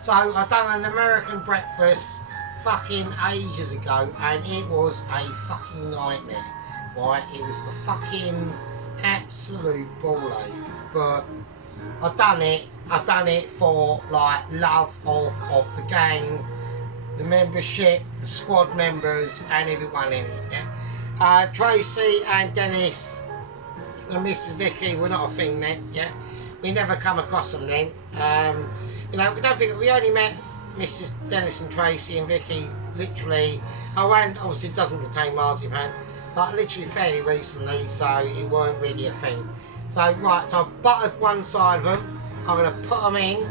So I done an American breakfast fucking ages ago, and it was a fucking nightmare. Right, it was a fucking absolute ball ache, but I done it for like love of the gang, the membership, the squad members, and everyone in it. Yeah? Tracy and Dennis and Mrs. Vicky were not a thing then. Yeah, we never come across them then. You know, we only met Mrs. Dennis and Tracy and Vicky literally. Oh, and obviously it doesn't contain marzipan, but literally fairly recently, so it weren't really a thing. So right, so I've buttered one side of them. I'm going to put them in.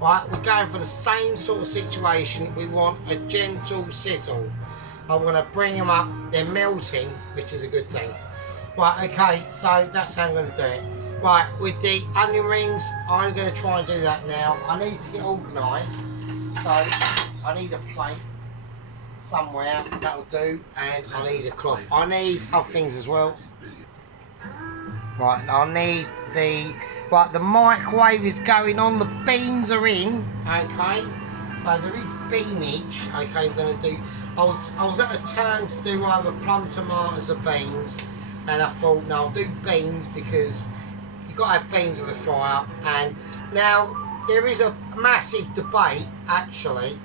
Right, we're going for the same sort of situation. We want a gentle sizzle. I'm going to bring them up. They're melting, which is a good thing. Right, okay, so that's how I'm going to do it. Right, with the onion rings, I'm going to try and do that now. I need to get organised, so I need a plate somewhere, that'll do, and I need a cloth. I need other things as well. Right, I need the microwave is going on, the beans are in, okay, so there is beanage, okay, we're going to do, I was at a turn to do either plum tomatoes or beans, and I thought, no, I'll do beans because you've got to have beans with a fry up. And now there is a massive debate, actually,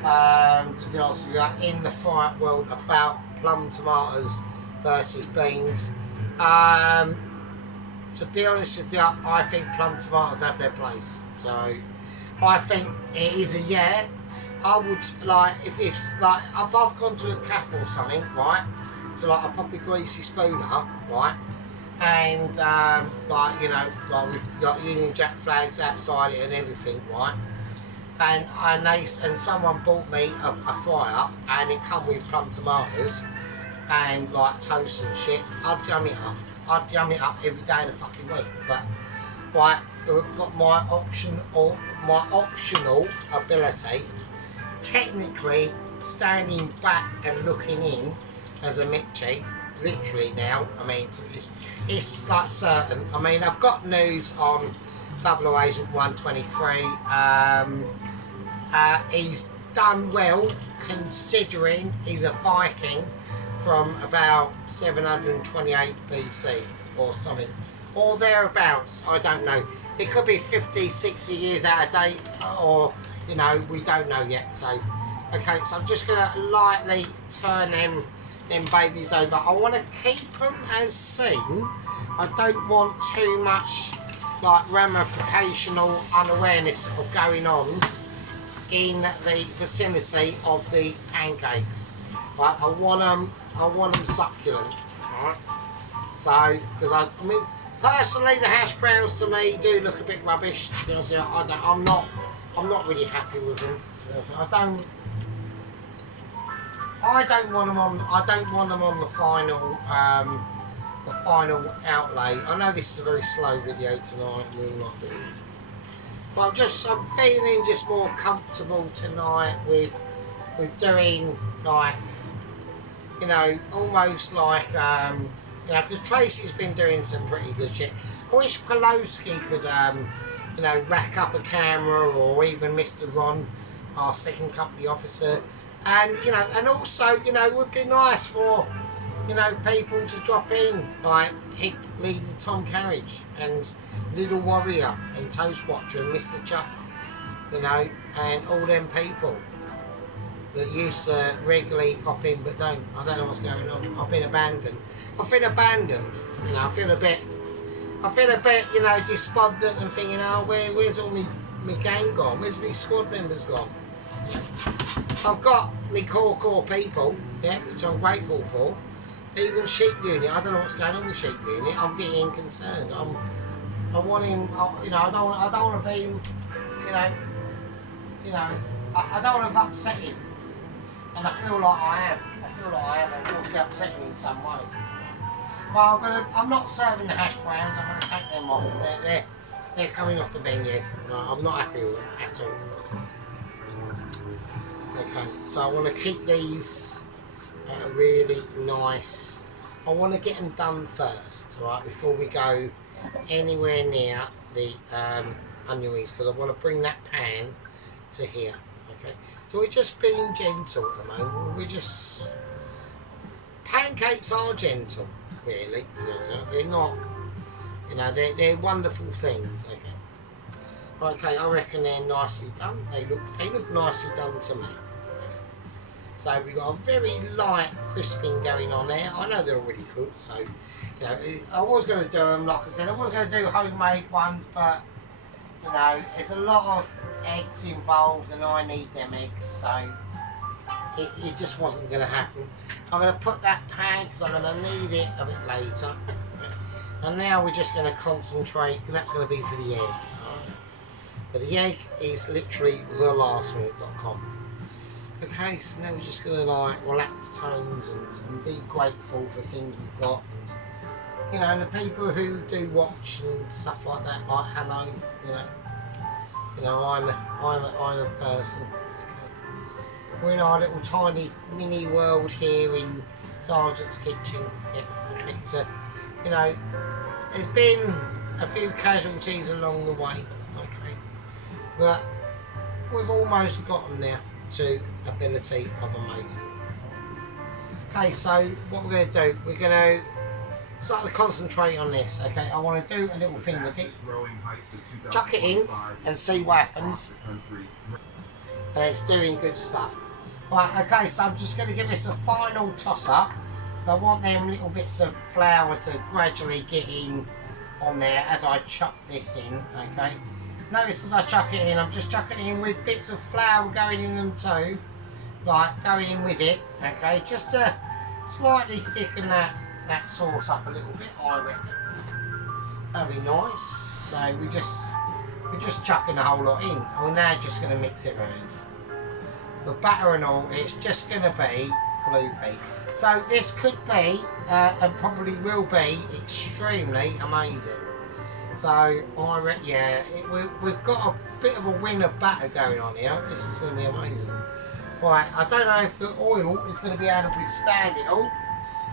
to be honest with you, in the fry up world about plum tomatoes versus beans. To be honest with you, I think plum tomatoes have their place. So I think it is a yeah. I would like if I've gone to a cafe or something, right? So like a proper greasy spooner, right? And like, you know, like we've got Union Jack flags outside it and everything, right? And someone bought me a fry up, and it come with plum tomatoes and like toast and shit. I'd yum it up. I'd yum it up every day of the fucking week. But right, I've got my optional ability. Technically, standing back and looking in as a Mitchie, literally now. I mean, it's like certain. I mean, I've got nudes on Double Agent 123. He's done well considering he's a Viking from about 728 BC or something, or thereabouts. I don't know. It could be 50, 60 years out of date, or you know, we don't know yet. So, okay, so I'm just gonna lightly turn them babies over. I want to keep them as seen. I don't want too much like ramificational unawareness of going on in the vicinity of the pancakes. Right, I want them succulent. Right, so because I mean personally the hash browns to me do look a bit rubbish. To be honest with you, I'm not really happy with them. I don't want them on the final outlay. I know this is a very slow video tonight, but I'm feeling just more comfortable tonight with doing like, you know, almost like you know, because Tracy's been doing some pretty good shit. I wish Pulowski could you know, rack up a camera, or even Mr. Ron, our second company officer. And, you know, and also, you know, it would be nice for, you know, people to drop in, like Hick leader Tom Carriage and Little Warrior and Toast Watcher and Mr. Chuck, you know, and all them people that used to regularly pop in but don't. I don't know what's going on. I've been abandoned. I feel abandoned, you know, I feel a bit, you know, despondent and thinking, oh, where's all me gang gone? Where's me squad members gone? I've got me core people, yeah, which I'm grateful for. Even Sheep Unit, I don't know what's going on with Sheep Unit. I'm getting concerned. I want him, you know, I don't want to be, you know, I don't want to upset him. And I feel like I have. I'm also upsetting him in some way. Well, I'm not serving the hash browns. I'm going to take them off. They're coming off the menu. No, I'm not happy with them at all. Okay, so I want to keep these really nice. I want to get them done first, right, before we go anywhere near the onion rings, because I want to bring that pan to here. Okay, so we're just being gentle at the moment. We're just, pancakes are gentle, really. To be honest, they're not. You know, they're wonderful things. Okay. Okay, I reckon they're nicely done. They look nicely done to me. Okay. So we've got a very light crisping going on there. I know they're already cooked, so you know, I was going to do them, like I said, I was going to do homemade ones, but you know, there's a lot of eggs involved and I need them eggs, so it just wasn't going to happen. I'm going to put that pan because I'm going to need it a bit later. And now we're just going to concentrate, because that's going to be for the egg. Right? But the egg is literally thelastminute.com. Okay, so now we're just going to like relax tones and be grateful for things we've got. You know, and the people who do watch and stuff like that, like hello, you know, I'm a person. Okay. We're in our little tiny mini world here in Sergeant's Kitchen. Yeah, okay. So, you know, there's been a few casualties along the way, okay, but we've almost gotten there to ability of amazing. Okay, so what we're going to do, we're going to start to concentrate on this. Okay, I want to do a little finger dip, chuck it in and see what happens, and it's doing good stuff. Right, okay, so I'm just going to give this a final toss up. So I want them little bits of flour to gradually get in on there as I chuck this in, okay. Notice as I chuck it in, I'm just chucking it in with bits of flour going in them too, like going in with it, okay, just to slightly thicken that sauce up a little bit, I reckon. That'll be nice. So we're just chucking the whole lot in, and we're now just going to mix it around. But batter and all, it's just going to be gloopy. So this could be, and probably will be, extremely amazing. So I reckon, yeah, we've got a bit of a win of batter going on here. This is going to be amazing. Right, I don't know if the oil is going to be able to withstand it all.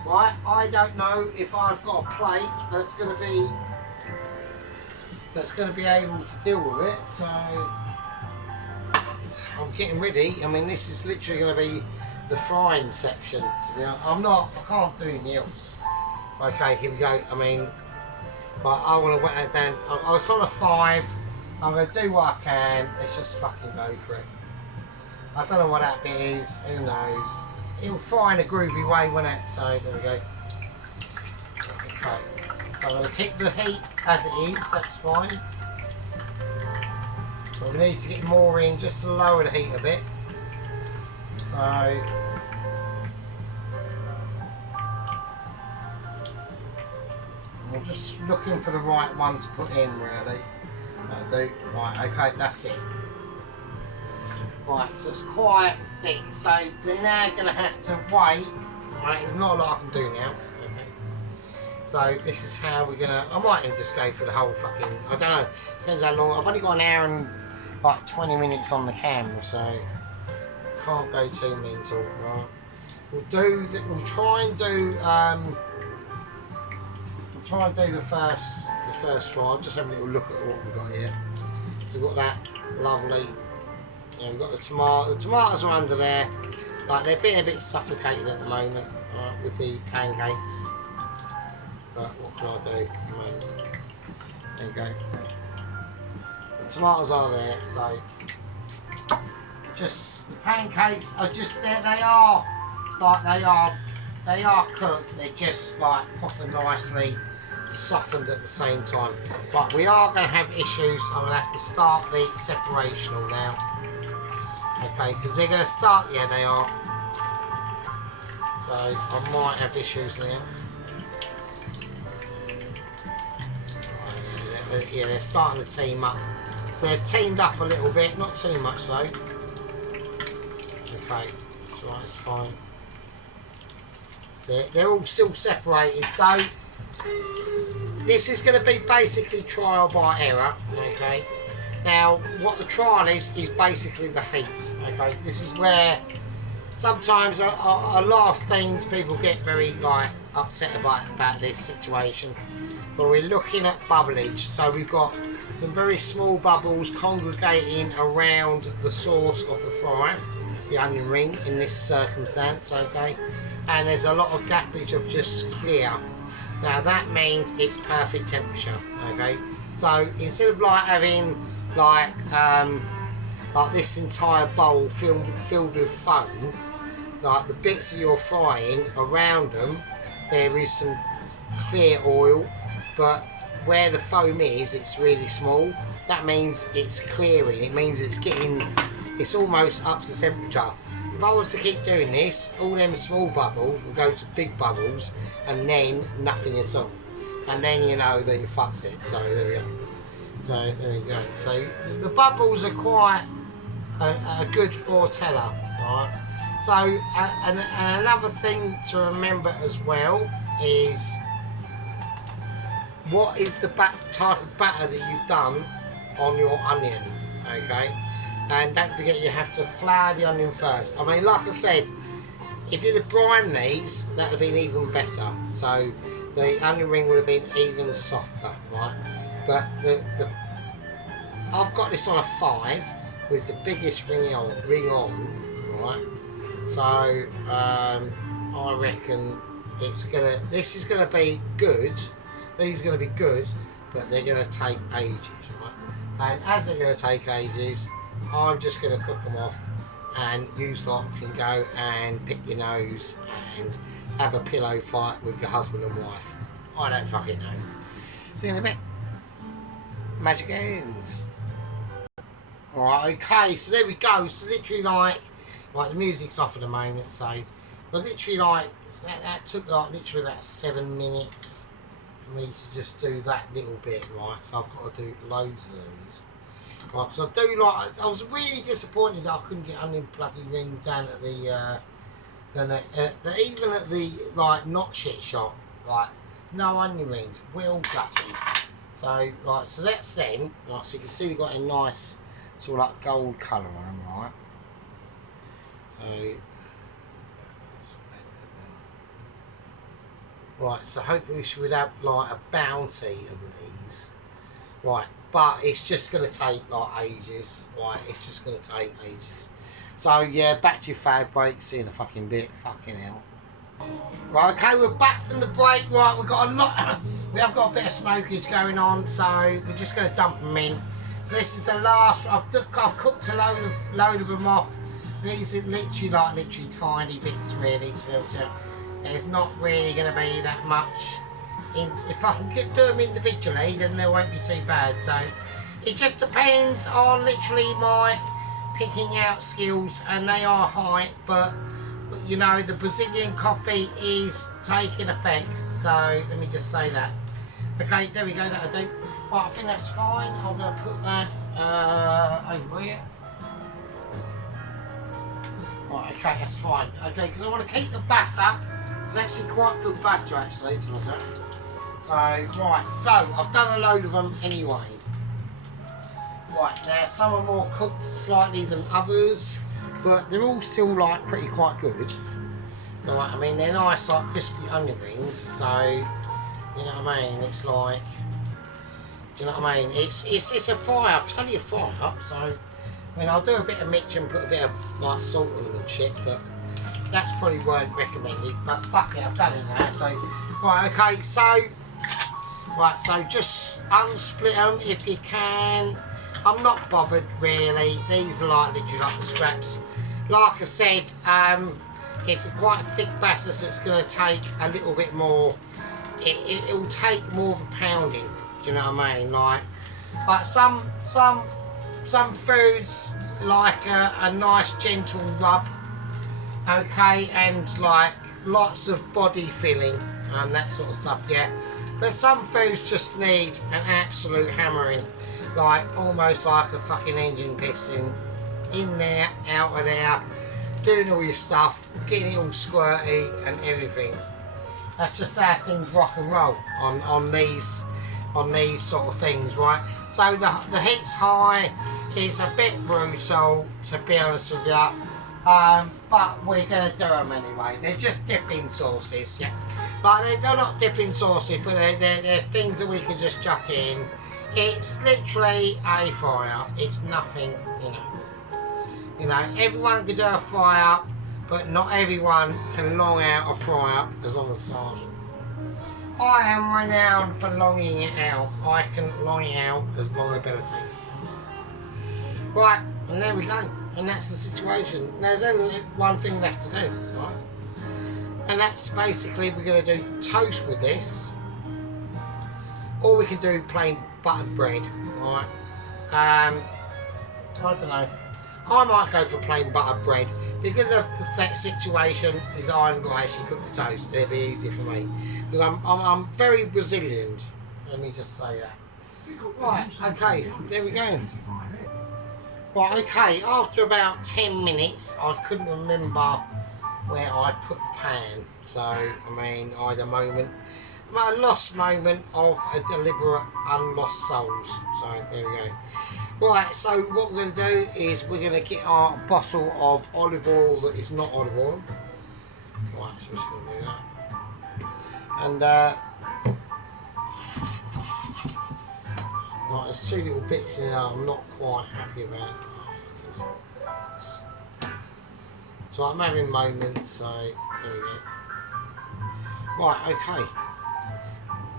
Right, I don't know if I've got a plate that's going to be able to deal with it. So I'm getting ready. I mean, this is literally going to be the frying section. I can't do anything else. Okay, here we go. I mean, but I want to wet that down. I was on a 5. I'm going to do what I can. Let's just fucking go for it. I don't know what that bit is. Who knows? It'll fry in a groovy way, won't it? So there we go. Okay. So I'm going to keep the heat as it is. That's fine. But we need to get more in just to lower the heat a bit. So I'm just looking for the right one to put in, really. Right, okay, that's it. Right, so it's quite thick, so we're now going to have to wait. Right, there's not a lot I can do now. Okay. So this is how we're going to, I might even just go for the whole fucking, I don't know, depends how long. I've only got an hour and like 20 minutes on the camera, so can't go too mental. Right. We'll try and do the first fry. I'll just have a little look at what we've got here. So we've got that lovely. We've got the tomato. The tomatoes are under there. Like they're being a bit suffocated at the moment with the pancakes. But what can I do? There you go. The tomatoes are there, so just the pancakes are just there. They are cooked. They're just like proper nicely softened at the same time. But we are going to have issues. I'm going to have to start the separational now. Okay, because they're going to start, yeah they are. So I might have issues now. Yeah, they're starting to team up. So they've teamed up a little bit, not too much though. Okay, that's right, it's fine. So they're all still separated. So this is going to be basically trial by error, okay? Now, what the trial is basically the heat, okay? This is where sometimes a lot of things people get very like upset about this situation. But we're looking at bubblage, so we've got some very small bubbles congregating around the source of the fry, the onion ring in this circumstance, okay? And there's a lot of gappage of just clear. Now that means it's perfect temperature, okay? So instead of like having like this entire bowl filled with foam, like the bits that you're frying around them, there is some clear oil, but where the foam is, it's really small. That means it's clearing. It means it's almost up to temperature. If I was to keep doing this, all them small bubbles will go to big bubbles, and then nothing at all. And then you know that you fucked it. So there we go. So there we go. So the bubbles are quite a good foreteller, right? So and another thing to remember as well is what is the type of batter that you've done on your onion, okay? And don't forget you have to flour the onion first. I mean, like I said, if you'd have brined these, that would have been even better. So the onion ring would have been even softer, right? But I've got this on a 5 with the biggest ring on, right? So I reckon this is gonna be good. These are gonna be good, but they're gonna take ages, right? And as they're gonna take ages, I'm just going to cook them off, and you lot can go and pick your nose and have a pillow fight with your husband and wife. I don't fucking know. See you in a bit. Magic ends. Alright, okay, so there we go. So literally like the music's off at the moment, so but literally like that took like literally about 7 minutes for me to just do that little bit, right? So I've got to do loads of these. Right, because I was really disappointed that I couldn't get onion bloody rings down at the even at the like not shit shop, like no onion rings, well gutted. So so that's them, like so you can see they've got a nice sort of like gold colour on them, right? So hopefully we should have like a bounty of these. Right, but it's just going to take like ages. Right, it's just going to take ages. So yeah, back to your fag break. See you in a fucking bit. Fucking hell. Right, okay, we're back from the break. Right, we've got a lot. We have got a bit of smokage going on, so we're just going to dump them in. So this is the last. I've cooked a load of them off. These are literally tiny bits, really. To be honest, there's not really going to be that much. If I can do them individually, then they won't be too bad. So it just depends on literally my picking out skills, and they are high, but you know the Brazilian coffee is taking effect. So let me just say that. Okay, there we go. That'll do. Right, I think that's fine. I'm going to put that over here. Right, okay, that's fine. Okay, because I want to keep the batter. It's actually quite good batter, actually, to myself. So, right, so I've done a load of them anyway. Right, now some are more cooked slightly than others, but they're all still like quite good. Right, I mean they're nice like crispy onion rings, so you know what I mean. It's like, do you know what I mean? It's a fry up. It's only a fry up, so I mean I'll do a bit of mix and put a bit of like salt on them and shit, but that's probably weren't recommended. But fuck it, I've done it now. So right, okay, so. Right, so just unsplit them if you can. I'm not bothered really. These are like literally like the scraps. Like I said, it's a quite thick batter, so it's going to take a little bit more. It will take more of a pounding. Do you know what I mean? Like some foods like a nice gentle rub, okay, and like lots of body filling and that sort of stuff. Yeah. But some foods just need an absolute hammering, like almost like a fucking engine piston, in there, out of there, doing all your stuff, getting it all squirty and everything. That's just how things rock and roll on these sort of things, right? So the heat's high. It's a bit brutal, to be honest with you. But we're going to do them anyway. They're just dipping sauces, yeah. Like they're not dipping sauces, but they're things that we can just chuck in It's literally a fry up. It's nothing, you know. You know, everyone can do a fry up, but not everyone can long out a fry up as long as Sergeant. I am renowned for longing it out. I can long it out as long ability. Right, and there we go. And that's the situation. There's only one thing left to do, right? And that's basically we're going to do toast with this. Or we can do plain buttered bread, right? I don't know. I might go for plain buttered bread because of the fact situation is I haven't got to actually cook the toast. It'll be easier for me because I'm very resilient. Let me just say that. Right, okay, there we go. Right, okay, after about 10 minutes I couldn't remember where I put the pan. So, I mean, I had a lost moment of a deliberate unlost souls. So, there we go. Right, so what we're going to do is we're going to get our bottle of olive oil that is not olive oil. Right, so we're just going to do that. And, right, there's two little bits in there I'm not quite happy about. So I'm having moments, so there we go. Right, okay.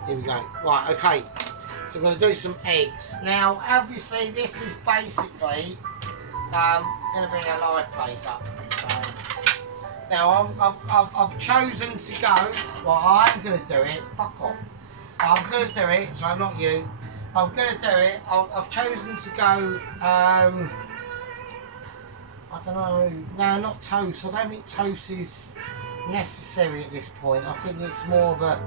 Here we go. Right, okay. So I'm going to do some eggs. Now, obviously, this is basically going to be a live plays up. So, now, I've chosen to go. Well, I'm going to do it. Fuck off. I'm going to do it, so I'm not you. I'm going to do it. I've chosen to go. I don't know. No, not toast. I don't think toast is necessary at this point. I think it's more of a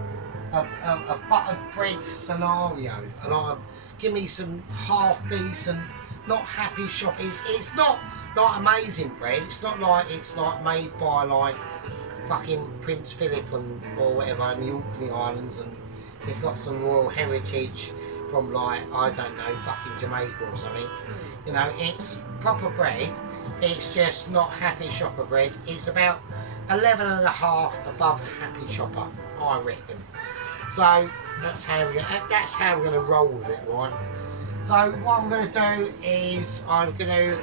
buttered bread scenario. And give me some half decent, not happy shop. It's not like amazing bread. It's not like made by like fucking Prince Philip or whatever in the Orkney Islands, and it's got some royal heritage from like I don't know fucking Jamaica or something. You know, it's proper bread. It's just not happy shopper bread. It's about 11.5 above happy shopper, I reckon. So that's how we're going to roll with it, right? So what I'm going to do is I'm going to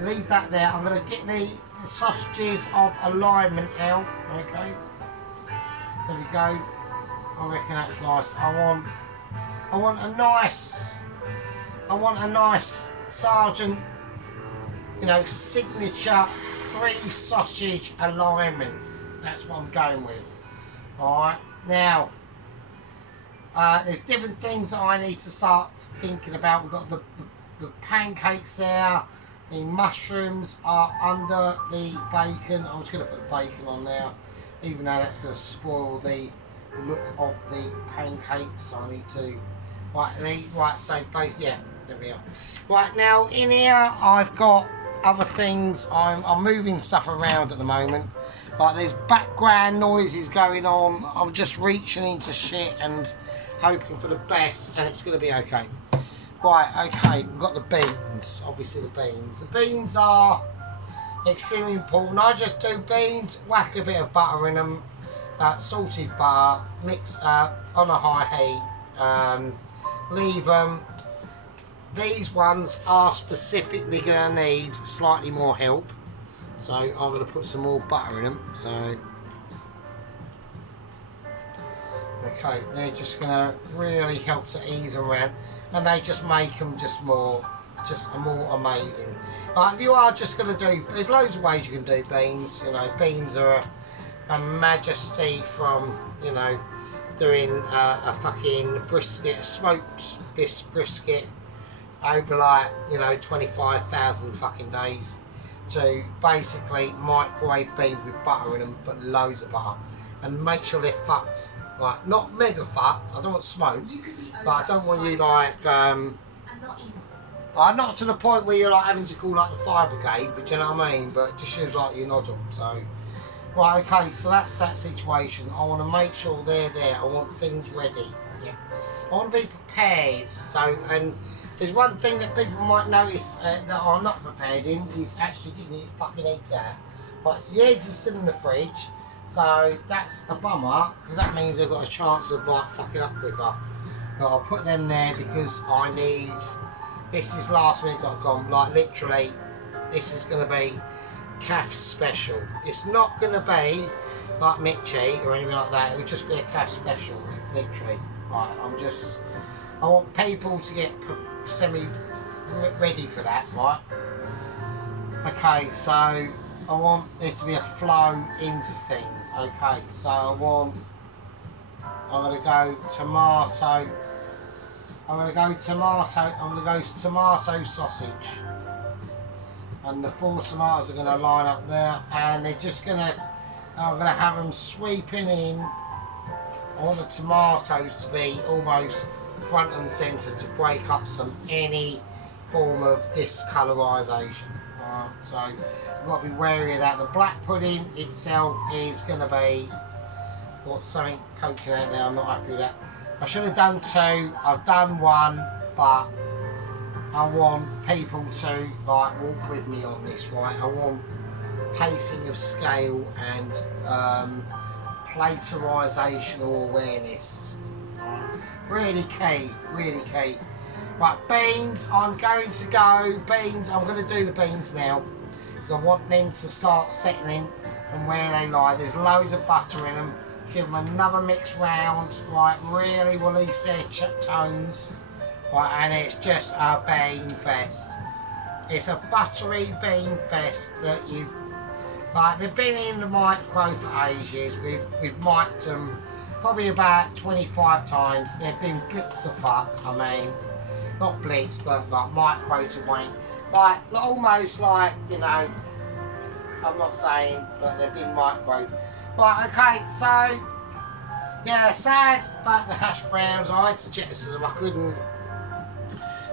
leave that there. I'm going to get the sausages of alignment out. Okay, there we go. I reckon that's nice. I want a nice Sergeant, you know, signature 3 sausage alignment. That's what I'm going with. Alright, now there's different things that I need to start thinking about. We've got the pancakes there, the mushrooms are under the bacon. I'm just going to put bacon on there, even though that's going to spoil the look of the pancakes. So I need to right, so yeah, there we are. Right, now in here I've got other things. I'm moving stuff around at the moment. Like there's background noises going on. I'm just reaching into shit and hoping for the best, and it's going to be okay. Right, okay, we've got the beans. Obviously the beans. The beans are extremely important. I just do beans, whack a bit of butter in them, salted butter, mix on a high heat, leave them. These ones are specifically going to need slightly more help, so I'm going to put some more butter in them. So okay, they're just going to really help to ease them around, and they just make them more amazing. Like if you are just going to do, there's loads of ways you can do beans. You know, beans are a majesty from, you know, doing a fucking brisket, smoked this brisket over like, you know, 25,000 fucking days, to basically microwave beans with butter in them, but loads of butter, and make sure they're fucked. Like, not mega fucked, I don't want smoke, but I don't want you like, not to the point where you're like having to call like the fire brigade, but you know what I mean, but it just feels like you're noddle. So, right, okay, so that's that situation. I want to make sure they're there, I want things ready, yeah. I want to be prepared, so, and there's one thing that people might notice that I'm not prepared in, is actually getting the fucking eggs out. But so the eggs are still in the fridge, so that's a bummer, because that means they've got a chance of like fucking up quicker. But I'll put them there because I need, this is lastminute.com, like literally, this is going to be calf special. It's not going to be like Mitchie or anything like that, it would just be a calf special, literally. Right, I want people to get semi-ready for that, right? Okay, so I want there to be a flow into things. Okay, so I'm going to go tomato. I'm going to go tomato sausage. And the 4 tomatoes are going to line up there, and they're just going to, I'm going to have them sweeping in. I want the tomatoes to be almost front and centre to break up any form of discolorisation. So I've got to be wary of that. The black pudding itself is going to be something poking out there. I'm not happy with that. I should have done 2. I've done 1, but I want people to walk with me on this, right? I want pacing of scale and platerisation awareness. Really key, really key. Right, beans, I'm going to do the beans now, because I want them to start settling and where they lie. There's loads of butter in them. Give them another mix round, right, really release their tones, right, and it's just a bean fest. It's a buttery bean fest that they've been in the micro for ages. We've mic'd them probably about 25 times. They've been blitzed the fuck, I mean, not blitzed, but like micro to wing. Like, almost like, you know, I'm not saying, but they've been micro. Right, okay, so, yeah, sad about the hash browns. I had to jettison them, I couldn't,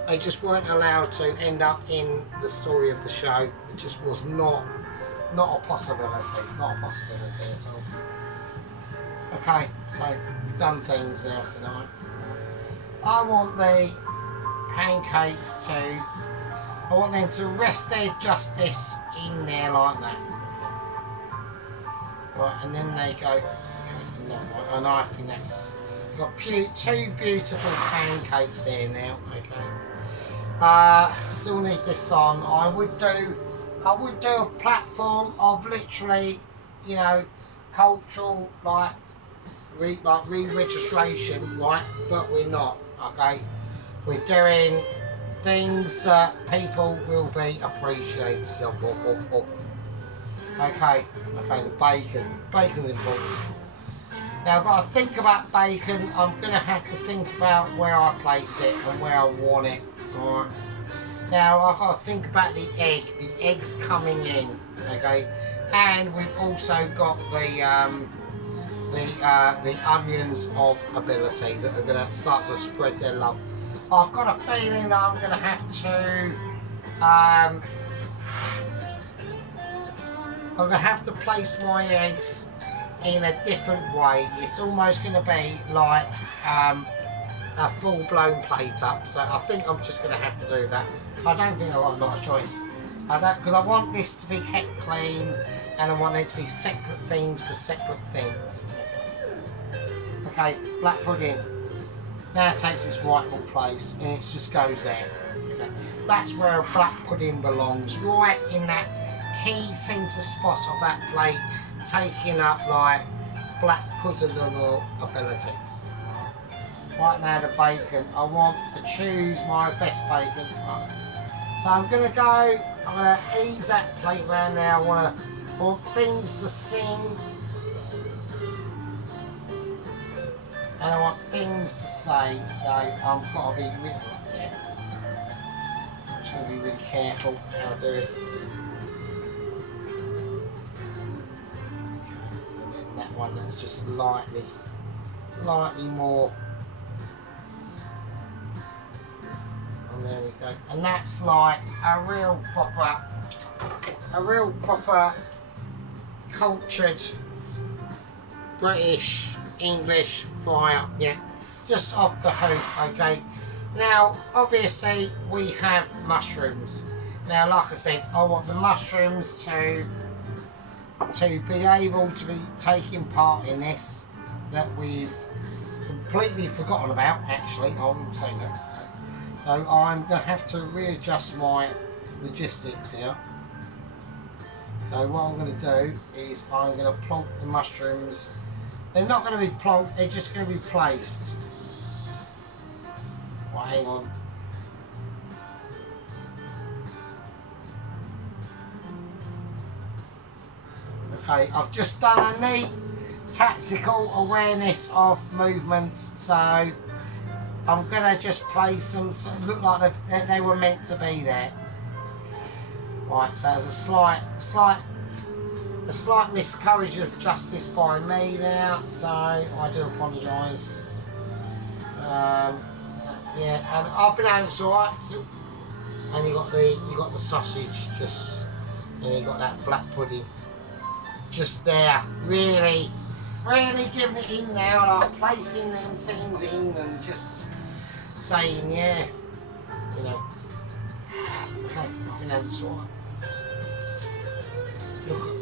they just weren't allowed to end up in the story of the show. It just was not a possibility, not a possibility at all. Okay, so we've done things now tonight. I want the pancakes I want them to rest their justice in there like that. Right, and then they go, and I think that's, got 2 beautiful pancakes there now, okay. Still need this on. I would do a platform of literally, you know, cultural, re-registration, right, but we're not, okay. We're doing things that people will be appreciative of. Okay, the bacon's important. Now I've got to think about bacon. I'm going to have to think about where I place it and where I want it. Alright. Now I've got to think about the eggs coming in. Okay, and we've also got the onions of ability that are going to start to spread their love. I've got a feeling that I'm going to have to place my eggs in a different way. It's almost going to be like a full-blown plate up. So I think I'm just going to have to do that. I don't think I've got a lot of choice. Because I want this to be kept clean, and I want it to be separate things for separate things. Okay, black pudding. Now it takes its rightful place, and it just goes there. Okay. That's where a black pudding belongs, right in that key centre spot of that plate, taking up like black puddingal abilities. Right now the bacon, I want to choose my best bacon. Right. So I'm going to ease that plate around there. I want things to sing. And I want things to say, so I've got to be really, so I'm just going to be really careful how I do it. Okay, and then that one that's just lightly more. And there we go. And that's like a real proper cultured British English fry-up, yeah, just off the hook, okay. Now, obviously, we have mushrooms. Now, like I said, I want the mushrooms to be able to be taking part in this, that we've completely forgotten about, actually. I wouldn't say that. So I'm going to have to readjust my logistics here. So what I'm going to do is I'm going to plonk the mushrooms. They're not going to be plonked, they're just going to be placed. Well, hang on. Okay, I've just done a neat tactical awareness of movements, so I'm going to just place them so it look like they were meant to be there. Right, so there's a slight miscarriage of justice by me now, so I do apologise. Yeah, and half an hour it's alright. And you got the sausage just, and you got that black pudding just there, really giving it in there, like placing them things in and just saying, yeah, you know, okay, half an hour it's alright. Look at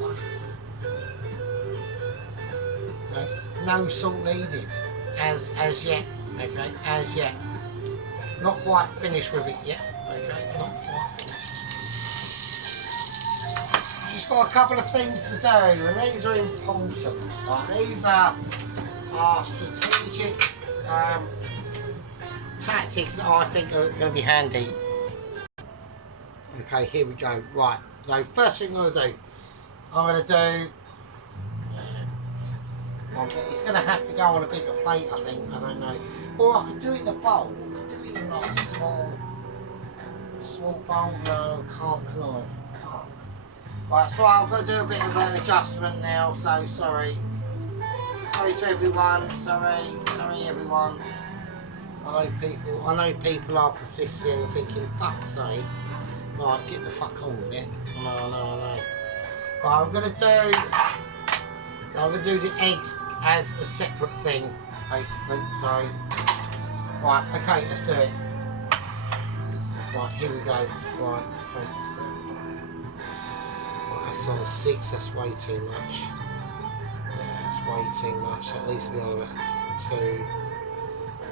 that. No salt needed as yet. Okay, as yet. Not quite finished with it yet. Okay, not quite finished. Just got a couple of things to do, and these are important. Right? These are strategic tactics that I think are going to be handy. Okay, here we go. Right. So first thing I'm going to do. It's going to have to go on a bigger plate, I think. I don't know. Or I could do it in a bowl. I could do it in like a small bowl. No, can't, can I? Can't. Right, so I'm going to do a bit of an adjustment now. So sorry. Sorry to everyone. Sorry everyone. I know people are persisting and thinking, fuck's sake. Right, get the fuck on with it. I know. Right, I'm going to do the eggs as a separate thing, basically. So, right, okay, let's do it. Right, here we go. Right, okay, let's do it. Right, that's on 6, that's way too much. Yeah, that's way too much. At least be on about 2.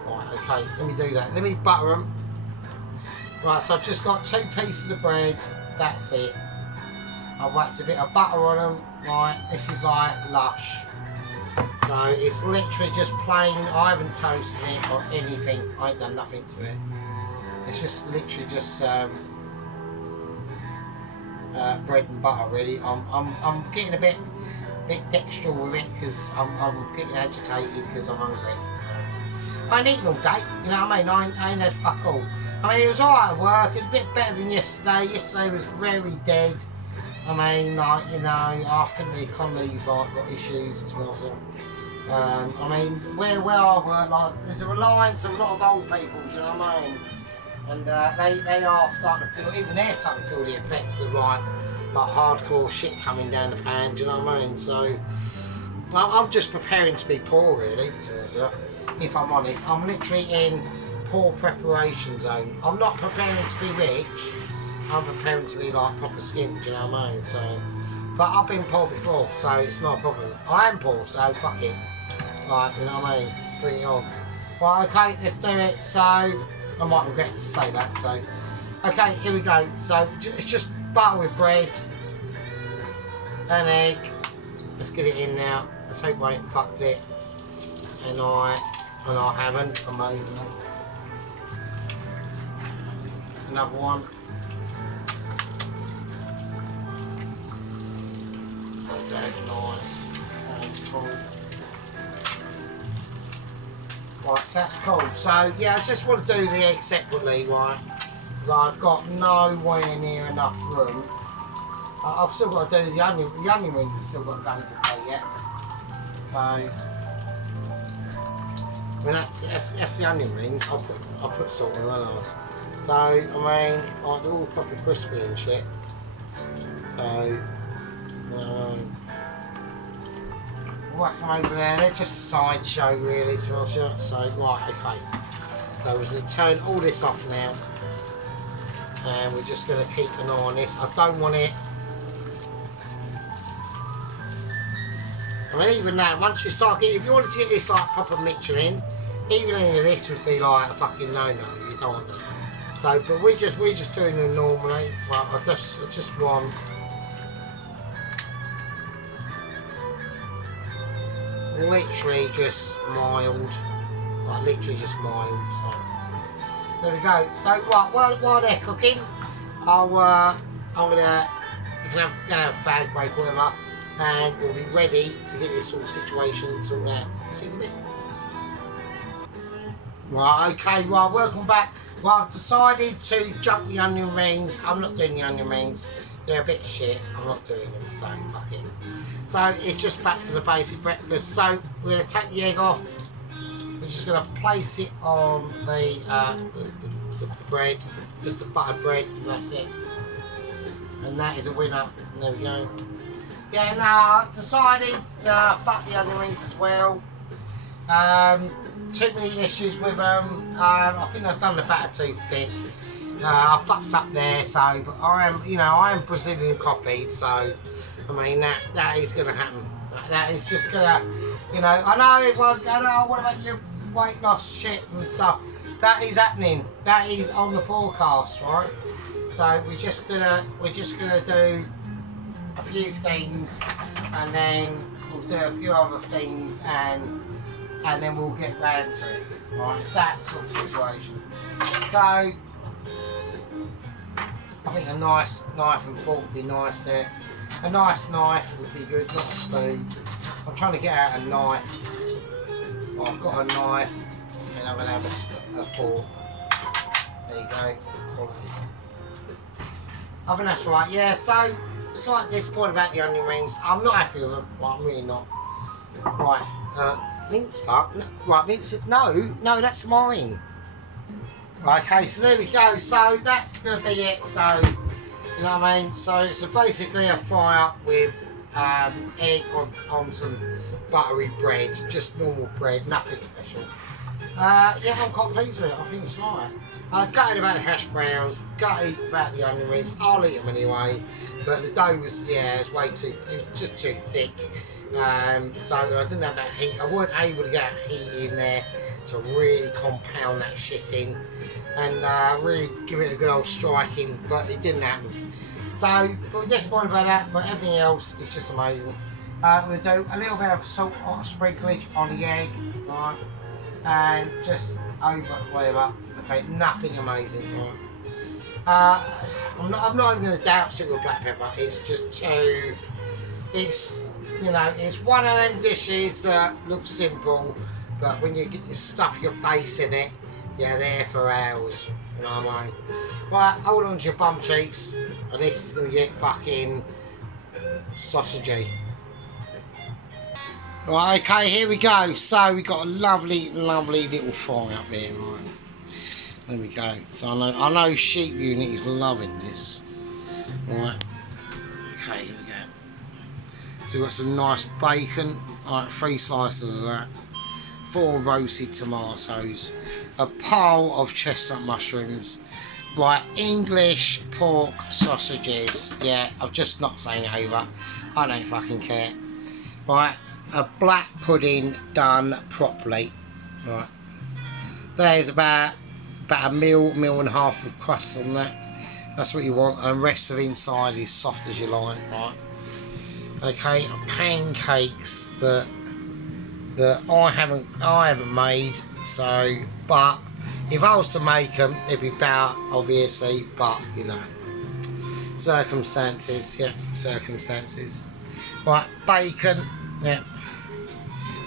Right, okay, let me do that. Let me butter them. Right, so I've just got 2 pieces of bread. That's it. I've whacked a bit of butter on them. Right, this is like lush. So it's literally just plain. I haven't toasted it or anything. I ain't done nothing to it. It's just literally just bread and butter. Really, I'm getting a bit dextral with it because I'm getting agitated because I'm hungry. I ain't eaten all day. You know what I mean? I ain't had fuck all. I mean, it was alright at work. It's a bit better than yesterday. Yesterday was very dead. I mean, like, you know, I think the economy's like got issues to be honest. I mean, where I work, like, there's a reliance on a lot of old people, do you know what I mean? And they are starting to feel, even they're starting to feel the effects of like hardcore shit coming down the pan, do you know what I mean? So I'm just preparing to be poor, really, to be honest, if I'm honest. I'm literally in poor preparation zone. I'm not preparing to be rich. I'm preparing to be like proper skint, do you know what I mean? So, but I've been poor before, so it's not a problem. I am poor, so fuck it. Like, you know what I mean? Bring it on. Right, okay, let's do it. So, I might regret to say that. So, okay, here we go. So, it's just butter with bread, an egg. Let's get it in now. Let's hope I ain't fucked it. And I haven't, amazingly. Another one. Nice and cool. Right, so that's cool. So yeah, I just want to do the egg separately, right? Because I've got nowhere near enough room. I've still got to do the onion. The onion rings have still got to go into play yet. So I mean that's the onion rings. I'll put salt in, won't I? So I mean, like, they're all proper crispy and shit. So. Whack them over there, they're just a sideshow really, to be honest. So, right, okay. So we're going to turn all this off now. And we're just going to keep an eye on this. I don't want it. I mean, even now, once you start getting, if you wanted to get this like proper Michelin, even any of this would be like a fucking no-no. You don't want that. So, but we're just doing it normally. Well, I just want. Literally just mild. Like literally just mild. So there we go. So while they're cooking, I'm gonna have a fag break or whatever, and we'll be ready to get this sort of situation sorted out. See you in a bit. Right, okay, right, welcome back. Well, I've decided to jump the onion rings. I'm not doing the onion rings. They're a bit shit. I'm not doing them, so fuck it. So it's just back to the basic breakfast. So we're going to take the egg off. We're just going to place it on the bread, just a buttered bread, and that's it. And that is a winner. And there we go. Yeah, now I've decided, fuck the onion rings as well. Too many issues with them. I think I've done the batter too thick. I fucked up there, so, but I am Brazilian coffee, so, I mean, that is going to happen. So that is just going to, I know everyone's going, oh, what about your weight loss shit and stuff? That is happening. That is on the forecast, right? So we're just gonna do a few things, and then we'll do a few other things, and then we'll get round to it. Right, it's that sort of situation. So I think a nice knife and fork would be nice there. A nice knife would be good, not a spoon. I'm trying to get out a knife. Well, I've got a knife, and I'm going to have a fork. There you go. Quality. I think that's right. Yeah, so slight disappointment about the onion rings. I'm not happy with them. Well, I'm really not. Right, mince nut. No, right, mince. No, that's mine. Right, okay, so there we go. So that's going to be it. So, you know what I mean? So it's basically a fry up with egg on some buttery bread, just normal bread, nothing special. Yeah, I'm quite pleased with it. I think it's fine. Gutted about the hash browns, gutted about the onion rings. I'll eat them anyway, but the dough was, it's way too, it was just too thick. So I didn't have that heat. I weren't able to get that heat in there to really compound that shit in and really give it a good old striking, but it didn't happen. So we're disappointed about that, but everything else is just amazing. We'll do a little bit of salt or sprinklage on the egg, right, and just over whatever. Okay, nothing amazing, right. I'm not even going to douse it with black pepper. It's just too. It's one of them dishes that looks simple, but when you stuff your face in it, you're there for hours. You know what I mean? Right, hold on to your bum cheeks, and this is going to get fucking sausagey. Right, okay, here we go. So we got a lovely little fry up here, right? There we go. So I know Sheep Unit is loving this. Right. Okay, here we go. So we've got some nice bacon. Alright, 3 slices of that. 4 roasted tomatoes. A pile of chestnut mushrooms. Right, English pork sausages. Yeah, I'm just not saying it over. I don't fucking care. Right, a black pudding done properly. Right. There's about a meal and a half of crust on that. That's what you want, and the rest of the inside is soft as you like, right? Okay, pancakes that I haven't made, so, but if I was to make them, it'd be better, obviously, but circumstances, circumstances. Right, bacon, yeah.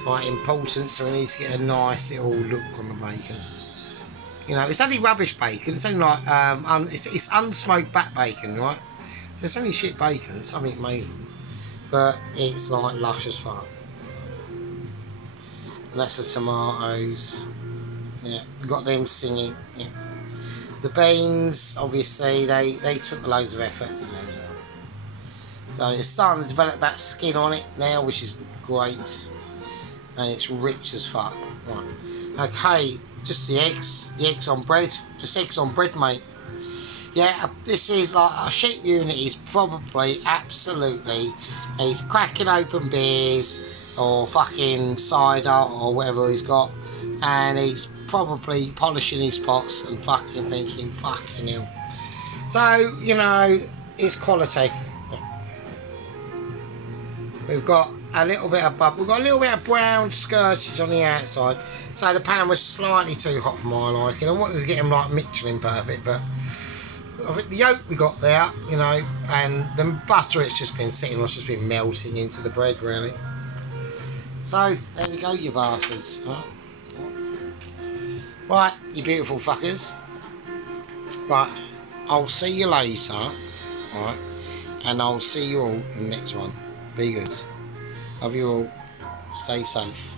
Right, important, so we need to get a nice little look on the bacon. It's only rubbish bacon. It's only like it's unsmoked back bacon, right? So it's only shit bacon. It's something amazing, but it's like lush as fuck. And that's the tomatoes. Yeah, got them singing. Yeah, the beans. Obviously, they took loads of effort to do that. So it's starting to develop that skin on it now, which is great, and it's rich as fuck. Right. Okay. Just the eggs on bread. Just eggs on bread, mate. Yeah, this is like a Sheep Unit is probably absolutely. He's cracking open beers or fucking cider or whatever he's got. and he's probably polishing his pots and fucking thinking, fucking hell. So, you know, it's quality. We've got a little bit of we've got a little bit of brown skirtage on the outside, so the pan was slightly too hot for my liking. I wanted to get him like Michelin perfect, but I think the yolk we got there, you know, and the butter, it's just been sitting on, it's just been melting into the bread really. So there we go, you bastards. Right, you beautiful fuckers. Right, I'll see you later. Right, and I'll see you all in the next one. Be good. Love you all. Stay safe.